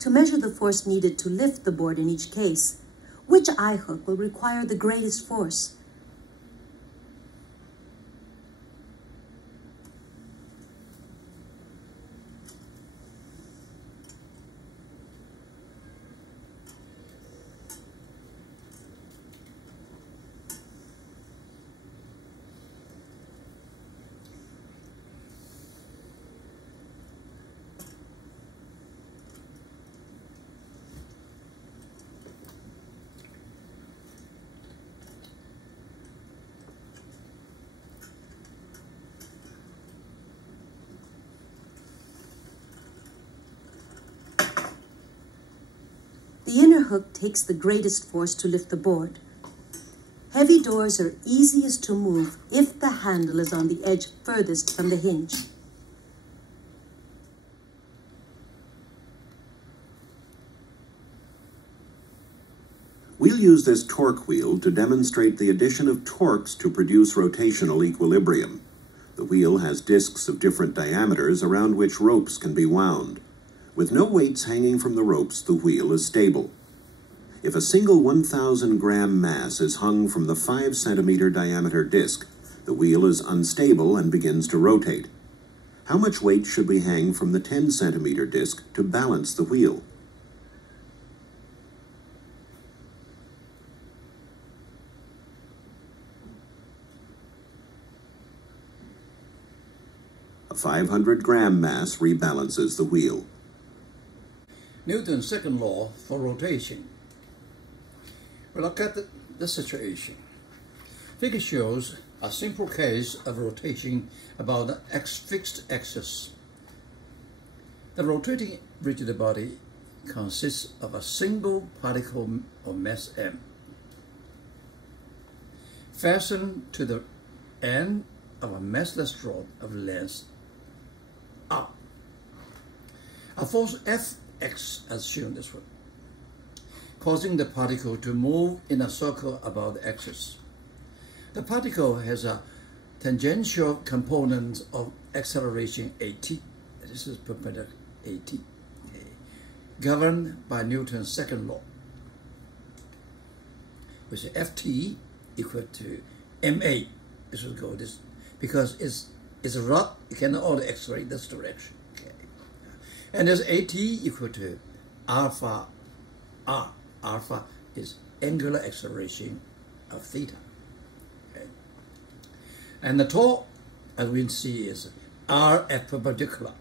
to measure the force needed to lift the board in each case, which eye hook will require the greatest force? The inner hook takes the greatest force to lift the board. Heavy doors are easiest to move if the handle is on the edge furthest from the hinge. We'll use this torque wheel to demonstrate the addition of torques to produce rotational equilibrium. The wheel has discs of different diameters around which ropes can be wound. With no weights hanging from the ropes, the wheel is stable. If a single 1,000 gram mass is hung from the 5 centimeter diameter disc, the wheel is unstable and begins to rotate. How much weight should we hang from the 10 centimeter disc to balance the wheel? A 500 gram mass rebalances the wheel. Newton's second law for rotation. We look at the situation. Figure shows a simple case of rotation about the fixed axis. The rotating rigid body consists of a single particle of mass m, fastened to the end of a massless rod of length r. A force Fx, as shown this way, causing the particle to move in a circle about the axis. The particle has a tangential component of acceleration at. This is perpendicular at, governed by Newton's second law. we say Ft equal to ma. This will go this, because it's a rod, you cannot only accelerate this direction. Okay. And there's At equal to alpha r. Alpha is angular acceleration of theta. Okay. And the torque, as we see, is r f perpendicular.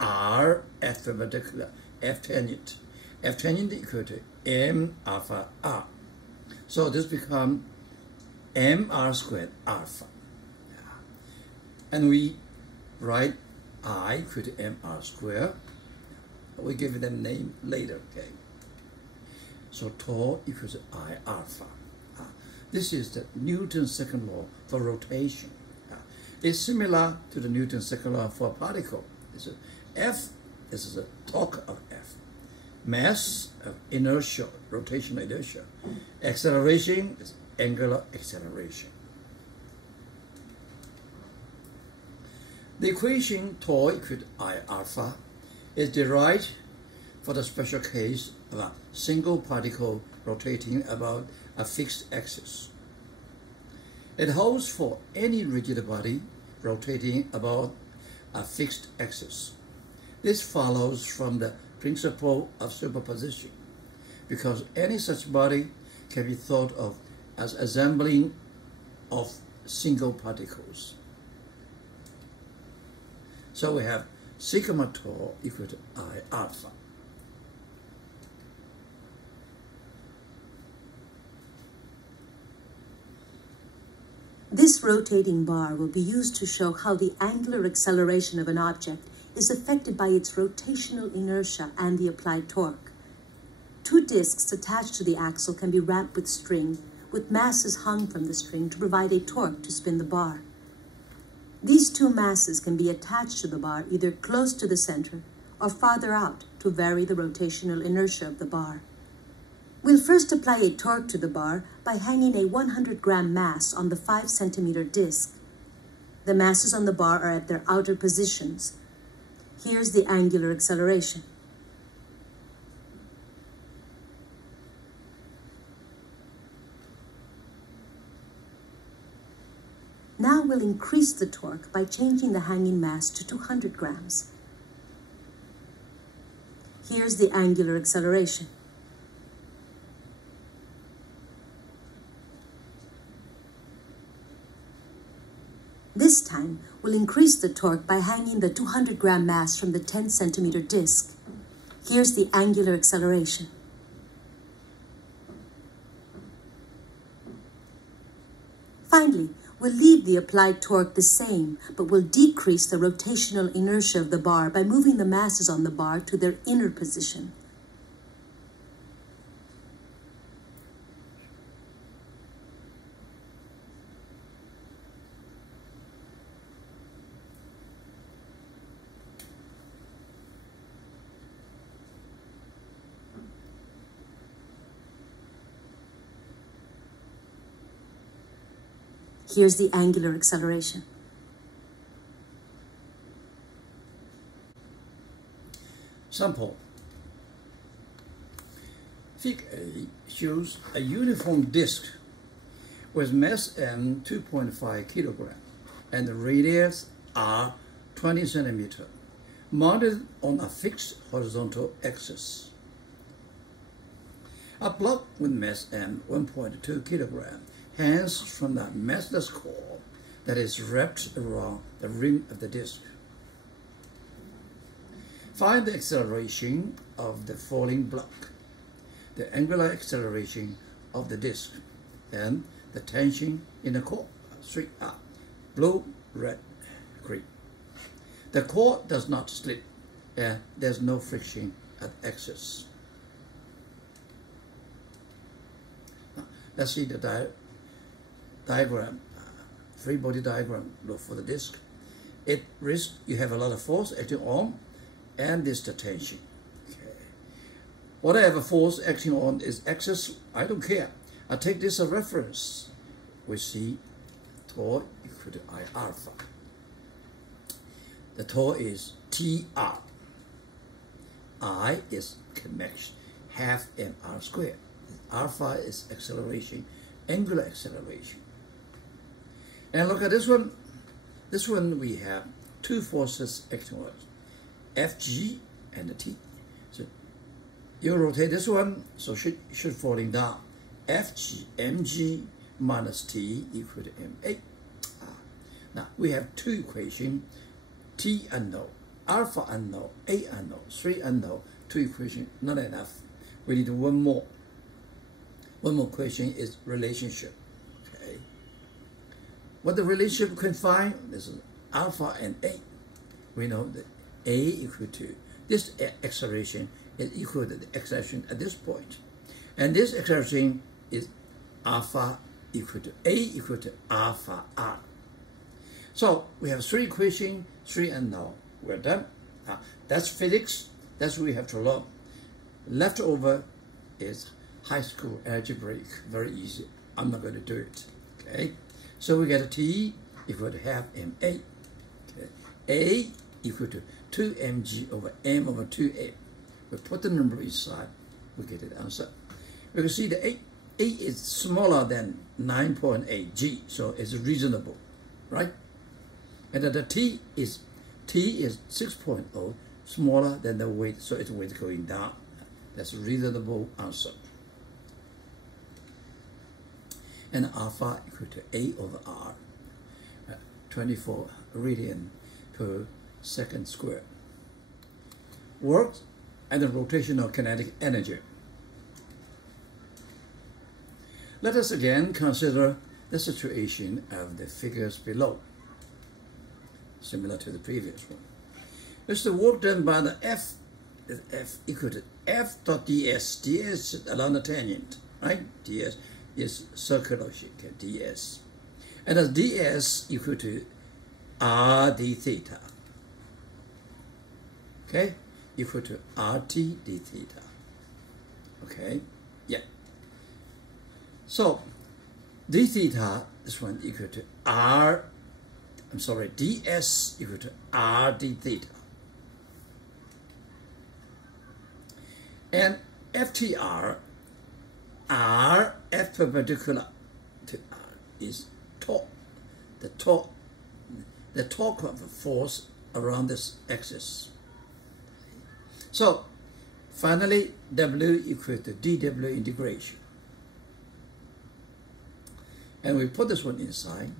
R f perpendicular, f tangent. F tangent equal to m alpha r. So this becomes mr squared alpha. And we write I equal to mr squared. We give it a name later, okay? So tau equals to I alpha. This is the Newton's second law for rotation. It's similar to the Newton's second law for a particle. This is F, this is a torque of F. Mass of inertia, rotational inertia. Acceleration is angular acceleration. The equation tau equal to I alpha is derived for the special case of a single particle rotating about a fixed axis. It holds for any rigid body rotating about a fixed axis. This follows from the principle of superposition, because any such body can be thought of as assembling of single particles. So we have sigma tau equal to I alpha. This rotating bar will be used to show how the angular acceleration of an object is affected by its rotational inertia and the applied torque. Two discs attached to the axle can be wrapped with string, with masses hung from the string to provide a torque to spin the bar. These two masses can be attached to the bar either close to the center or farther out to vary the rotational inertia of the bar. We'll first apply a torque to the bar by hanging a 100-gram mass on the 5-centimeter disc. The masses on the bar are at their outer positions. Here's the angular acceleration. Now we'll increase the torque by changing the hanging mass to 200 grams. Here's the angular acceleration. This time, we'll increase the torque by hanging the 200-gram mass from the 10-centimeter disc. Here's the angular acceleration. Finally, we'll leave the applied torque the same, but we'll decrease the rotational inertia of the bar by moving the masses on the bar to their inner position. Here's the angular acceleration. Sample. Fig A shows a uniform disc with mass m 2.5 kilogram and the radius r 20 centimeter, mounted on a fixed horizontal axis. A block with mass m 1.2 kilogram hangs from the massless core that is wrapped around the rim of the disc. Find the acceleration of the falling block, the angular acceleration of the disc, and the tension in the core. Straight up, blue, red, green. The core does not slip, and there's no friction at axis. Now, let's see the diagram, free body diagram for the disc. At risk, you have a lot of force acting on, and this the tension. Okay. Whatever force acting on is axis, I don't care. I take this as a reference. We see tau equal to I alpha. The tau is TR. I is convection, half mr squared. Alpha is acceleration, angular acceleration. And look at this one. This one we have two forces acting on it, Fg and the T. So you rotate this one, so should falling down. Fg mg minus T equal to ma. Now we have two equations, T unknown, alpha unknown, A unknown, 3 unknown, 2 equations, not enough. We need one more. One more question is relationship. Okay. What the relationship can find? This is alpha and A. We know that A equal to this acceleration is equal to the acceleration at this point. And this acceleration is alpha equal to A equal to alpha R. So we have 3 equations, 3 unknown. We're done. That's physics. That's what we have to learn. Left over is high school algebraic. Very easy. I'm not going to do it. Okay. So we get a T equal to half ma. Okay. A equal to 2mg over m over 2a. We put the number inside. We get the answer. We can see the A is smaller than 9.8 g, so it's reasonable, right? And then the T is 6.0, smaller than the weight, so its weight going down. That's a reasonable answer. And alpha equal to A over R, 24 radian per second squared. Work and the rotational kinetic energy. Let us again consider the situation of the figures below, similar to the previous one. It's the work done by the F equal to F dot ds. ds is along the tangent, right? ds is circular shape, ds. And as ds equal to r d theta. Okay? Equal to rt d theta. Okay? Yeah. So, d theta, this one equal to ds equal to r d theta. And ftr, r f perpendicular to r is torque, the torque of the force around this axis. So, finally, w equal to dw integration. And we put this one inside.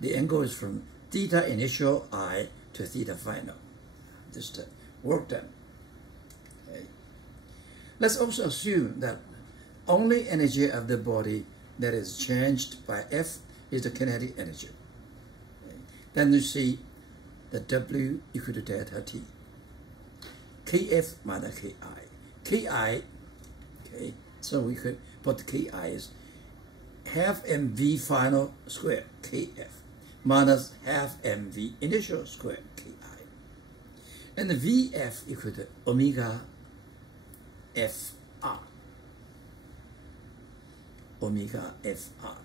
The angle is from theta initial I to theta final. Just work done. Okay. Let's also assume that only energy of the body that is changed by F is the kinetic energy. Okay. Then you see the W equal to delta T. Kf minus Ki. Ki, okay, so we could put Ki is half mv final square, Kf, minus half mv initial square, Ki. And the Vf equal to omega Fr. Omega Fr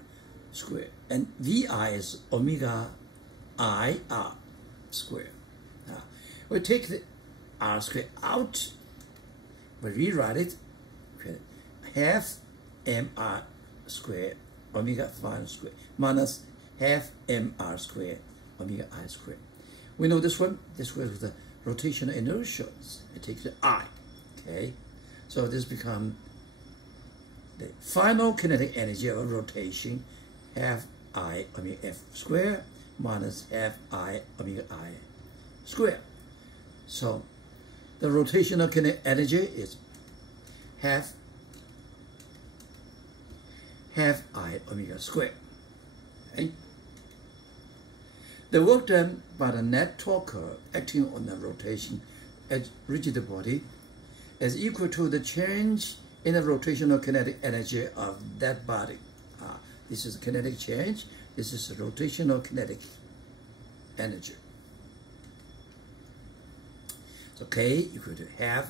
square. And Vi is omega Ir square. We take the R square out, we rewrite it, okay, half mr square omega final square minus half mr square omega I square. We know this one is the rotational inertia. I take the I, okay? So this becomes the final kinetic energy of rotation, half I omega F square minus half I omega I square. So the rotational kinetic energy is half I omega square. Okay? The work done by the net torque acting on the rotation at rigid body is equal to the change in the rotational kinetic energy of that body. This is kinetic change. This is the rotational kinetic energy. So K equal to half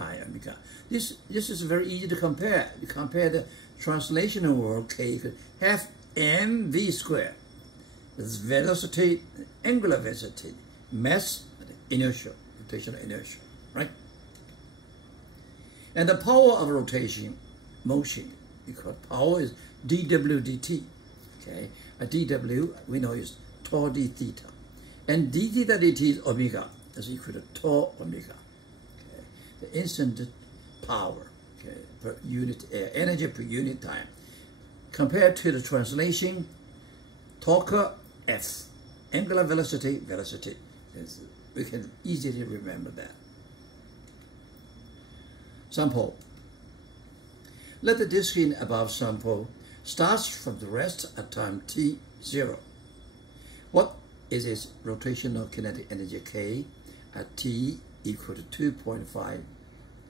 I omega. This is very easy to compare. You compare the translational word K equal to half mv squared. This is velocity, angular velocity, mass, inertia, rotational inertia, right? And the power of rotation, motion, because power is dw dt. Okay, a dw we know is tau d theta, and d theta dt is omega, is equal to tau omega. Okay, the instant power, okay, per unit energy per unit time. Compared to the translation, torque F, angular velocity, we can easily remember that. Sample. Let the disk in above sample starts from the rest at time t0. What is its rotational kinetic energy K at t equal to 2.5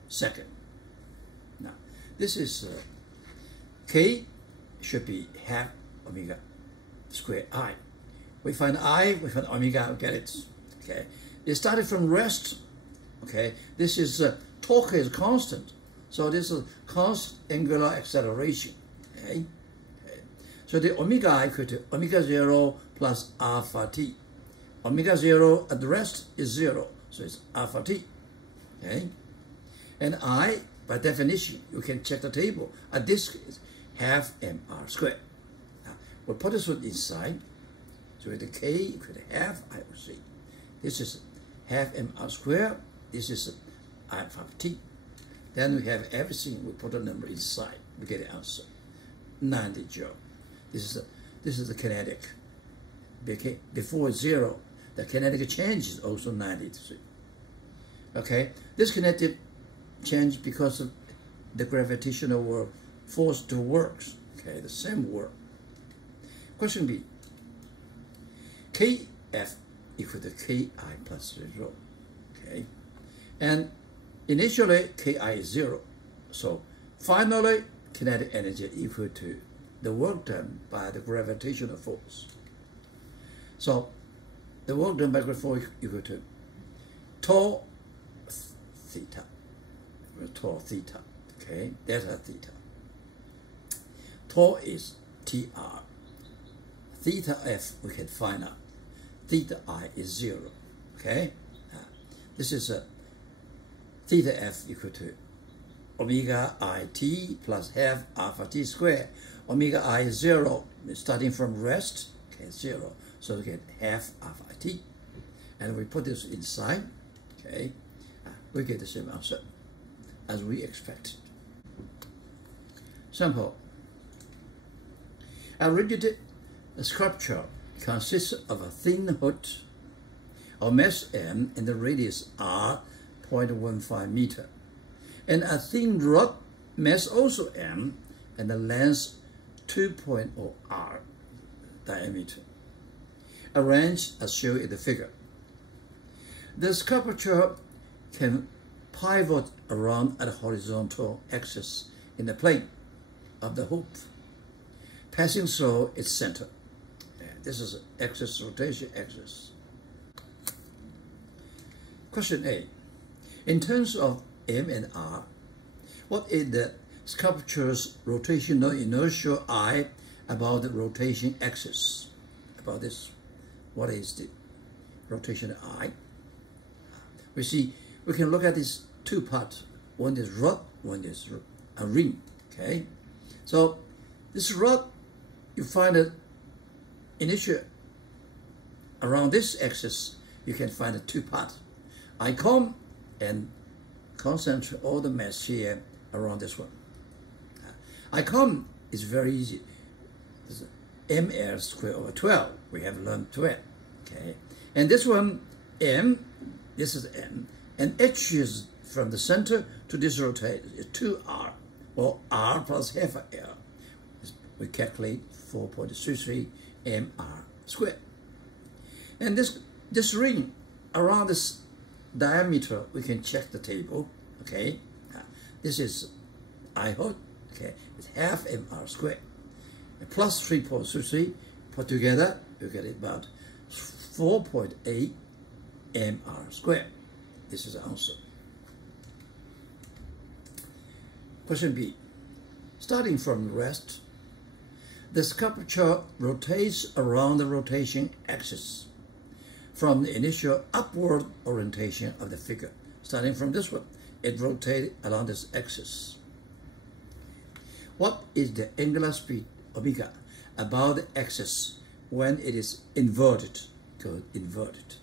seconds? Now, this is K should be half omega squared I. We find I, we find omega, we get it. Okay, it started from rest. Okay, this is torque is constant, so this is constant angular acceleration. Okay, so the omega equal to omega 0 plus alpha t. Omega 0 at the rest is 0, so it's alpha t. Okay, and I, by definition, you can check the table. A disk is half mr squared. Now, we'll put this one inside. So the K equal to half IOC. This is half mr squared. This is alpha t. Then we have everything. We put a number inside. We get the answer. 90 joule. This is the kinetic. Before 0, the kinetic change is also 93. Okay, this kinetic change because of the gravitational force to works. Okay, the same work. Question B. Kf equal to Ki plus 0. Okay, and initially Ki is 0. So finally, kinetic energy equal to the work done by the gravitational force. So the work done by gravitational force equal to tau theta. Tau theta. Okay, delta theta. Tau is Tr. Theta F we can find out. Theta I is 0. Okay, this is theta F equal to omega I t plus half alpha t squared. Omega I is 0, starting from rest, okay, 0. So we get half alpha t. And we put this inside, okay, we get the same answer as we expected. Sample. A rigid sculpture consists of a thin hood of mass m and the radius r 0.15 meter, and a thin rod mass also m and the length 2.0 r diameter, arranged as shown in the figure. The sculpture can pivot around at a horizontal axis in the plane of the hoop, passing through its center. This is axis, rotation axis. Question A. In terms of M and R, what is the sculpture's rotational inertia I about the rotation axis? About this, what is the rotational I? We see, we can look at these two parts. One is rod, one is a ring, okay? So this rod, you find it initial around this axis, you can find the two parts. I come and concentrate all the mass here around this one. I come is very easy. It's ml squared over 12. We have learned 12. Okay, and this one m, this is m, and h is from the center to this rotate is 2r, or r plus half a l. We calculate 4.33 mr squared. And this ring around this diameter, we can check the table. Okay, this is I hope. Okay, it's half mr squared plus 3.33. Put together, you get about 4.8 mr squared. This is the answer. Question B. Starting from rest, the sculpture rotates around the rotation axis from the initial upward orientation of the figure. Starting from this one, it rotates along this axis. what is the angular speed, omega, about the axis when it is inverted, called inverted.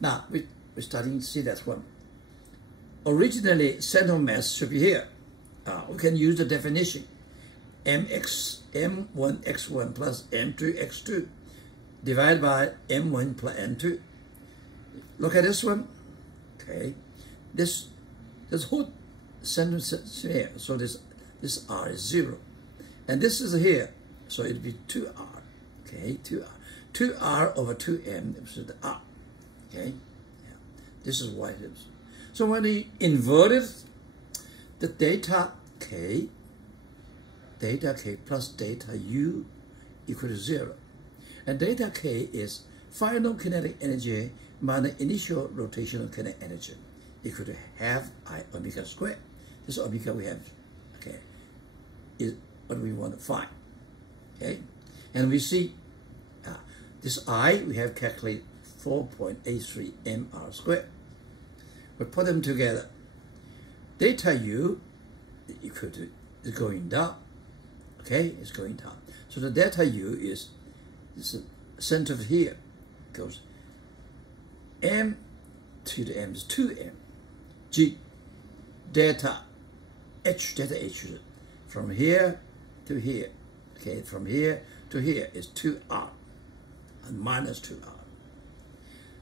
Now, we're starting to see that one. Originally, center of mass should be here. We can use the definition, m1x1 plus m2x2 divided by m1 plus m2. Look at this one. Okay, this whole center is here, so this r is 0, and this is here, so it'll be 2r. Okay, 2r over 2m, which is the r. Okay, yeah. This is what it is. So when we inverted the delta k plus delta u equal to 0, and delta k is final kinetic energy minus initial rotational kinetic energy equal to half I omega squared. This omega we have, okay, is what we want to find. Okay, and we see this I we have calculated 4.83 mr squared. We put them together. Delta u equal to is going down. Okay, it's going down. So the delta u is centered here. Goes m to the m is 2m. G delta h from here to here. Okay, from here to here is 2r and minus 2r.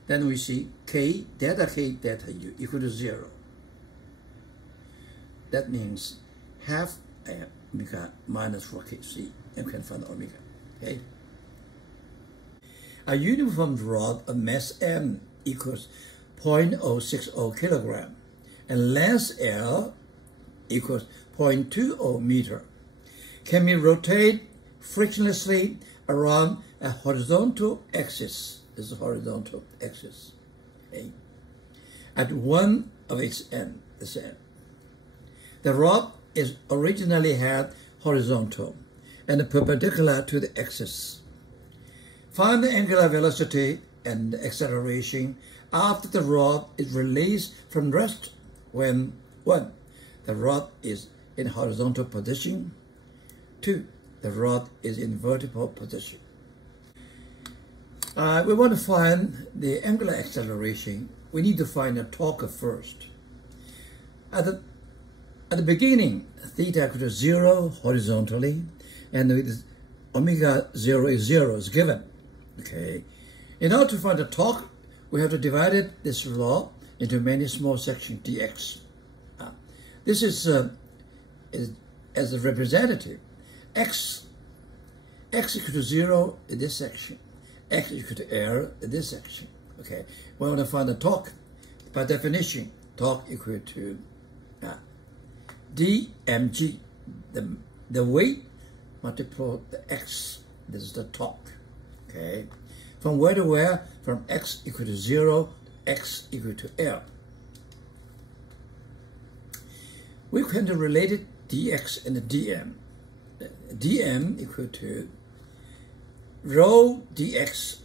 Then we see k delta u equal to 0. That means half omega minus 4kc. M can find omega. Okay. A uniform rod of mass m equals 0.060 kilogram, and length L equals 0.20 meter, can be rotated frictionlessly around a horizontal axis. This is a horizontal axis. Okay. At one of its end, this end. The rod is originally had horizontal and perpendicular to the axis. Find the angular velocity and acceleration after the rod is released from rest when 1. The rod is in horizontal position, 2. The rod is in vertical position. We want to find the angular acceleration. We need to find the torque first. At the beginning, theta equal to 0 horizontally, and with omega 0 is given. Okay. In order to find the torque, we have to divide this rod into many small sections dx. This is as a representative. X equal to 0 in this section. X equal to L in this section. Okay. We want to find the torque. By definition, torque equal to dmg, the weight multiplied the x. This is the torque. Okay. From where to where? From x equal to 0, x equal to L. We can relate it dx and dm. Dm equal to rho dx,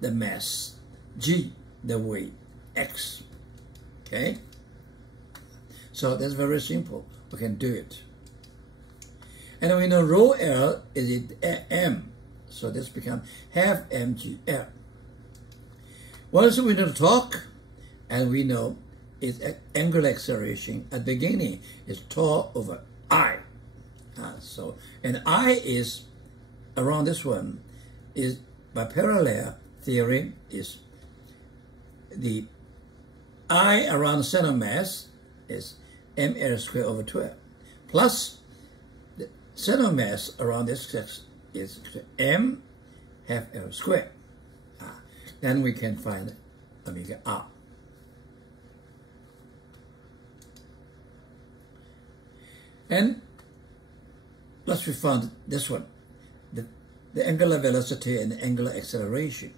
the mass, g, the weight, x. Okay? So that's very simple. We can do it. And we know rho L is m. So this becomes half mgl. Once we know the torque, and we know its angular acceleration at the beginning is tau over I. And I is around this one is by parallel theory is the I around the center mass is ml squared over 12 plus the center mass around this axis is m half L squared. Then we can find omega r. And let's find this one, the angular velocity and the angular acceleration.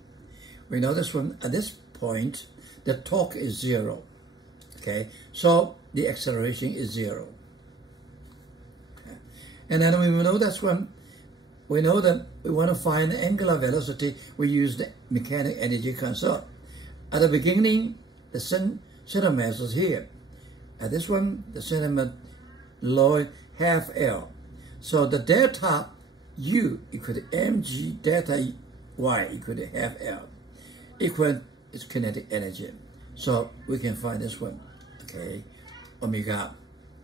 We know this one, at this point, the torque is 0. Okay, so the acceleration is 0. Okay. And then we know this one, we know that we want to find the angular velocity, we use the mechanical energy concept. At the beginning, the center mass is here. At this one, the center mass log half L. So the delta U equal to mg delta y equal to half L equal is kinetic energy. So we can find this one, okay, omega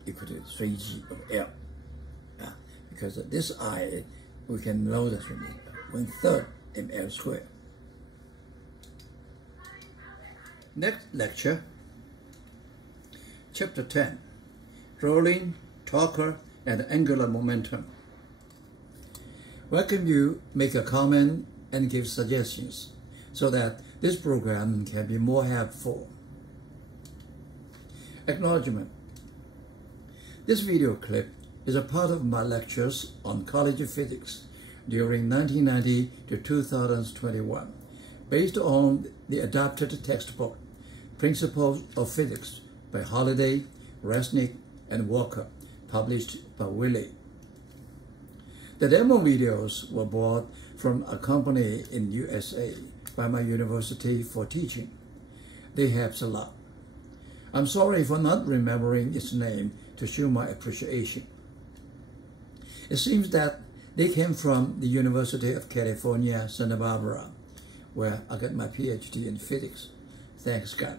equal to 3g of L. Because this I, we can know this one, 1/3 mL squared. Next lecture, Chapter 10, Rolling, Torque, and Angular Momentum. Welcome you make a comment and give suggestions so that this program can be more helpful. Acknowledgement. This video clip is a part of my lectures on college physics during 1990 to 2021, based on the adapted textbook, Principles of Physics by Holliday, Resnick, and Walker, published by Wiley. The demo videos were bought from a company in USA by my university for teaching. They help a lot. I'm sorry for not remembering its name to show my appreciation. It seems that they came from the University of California, Santa Barbara, where I got my PhD in physics. Thanks God.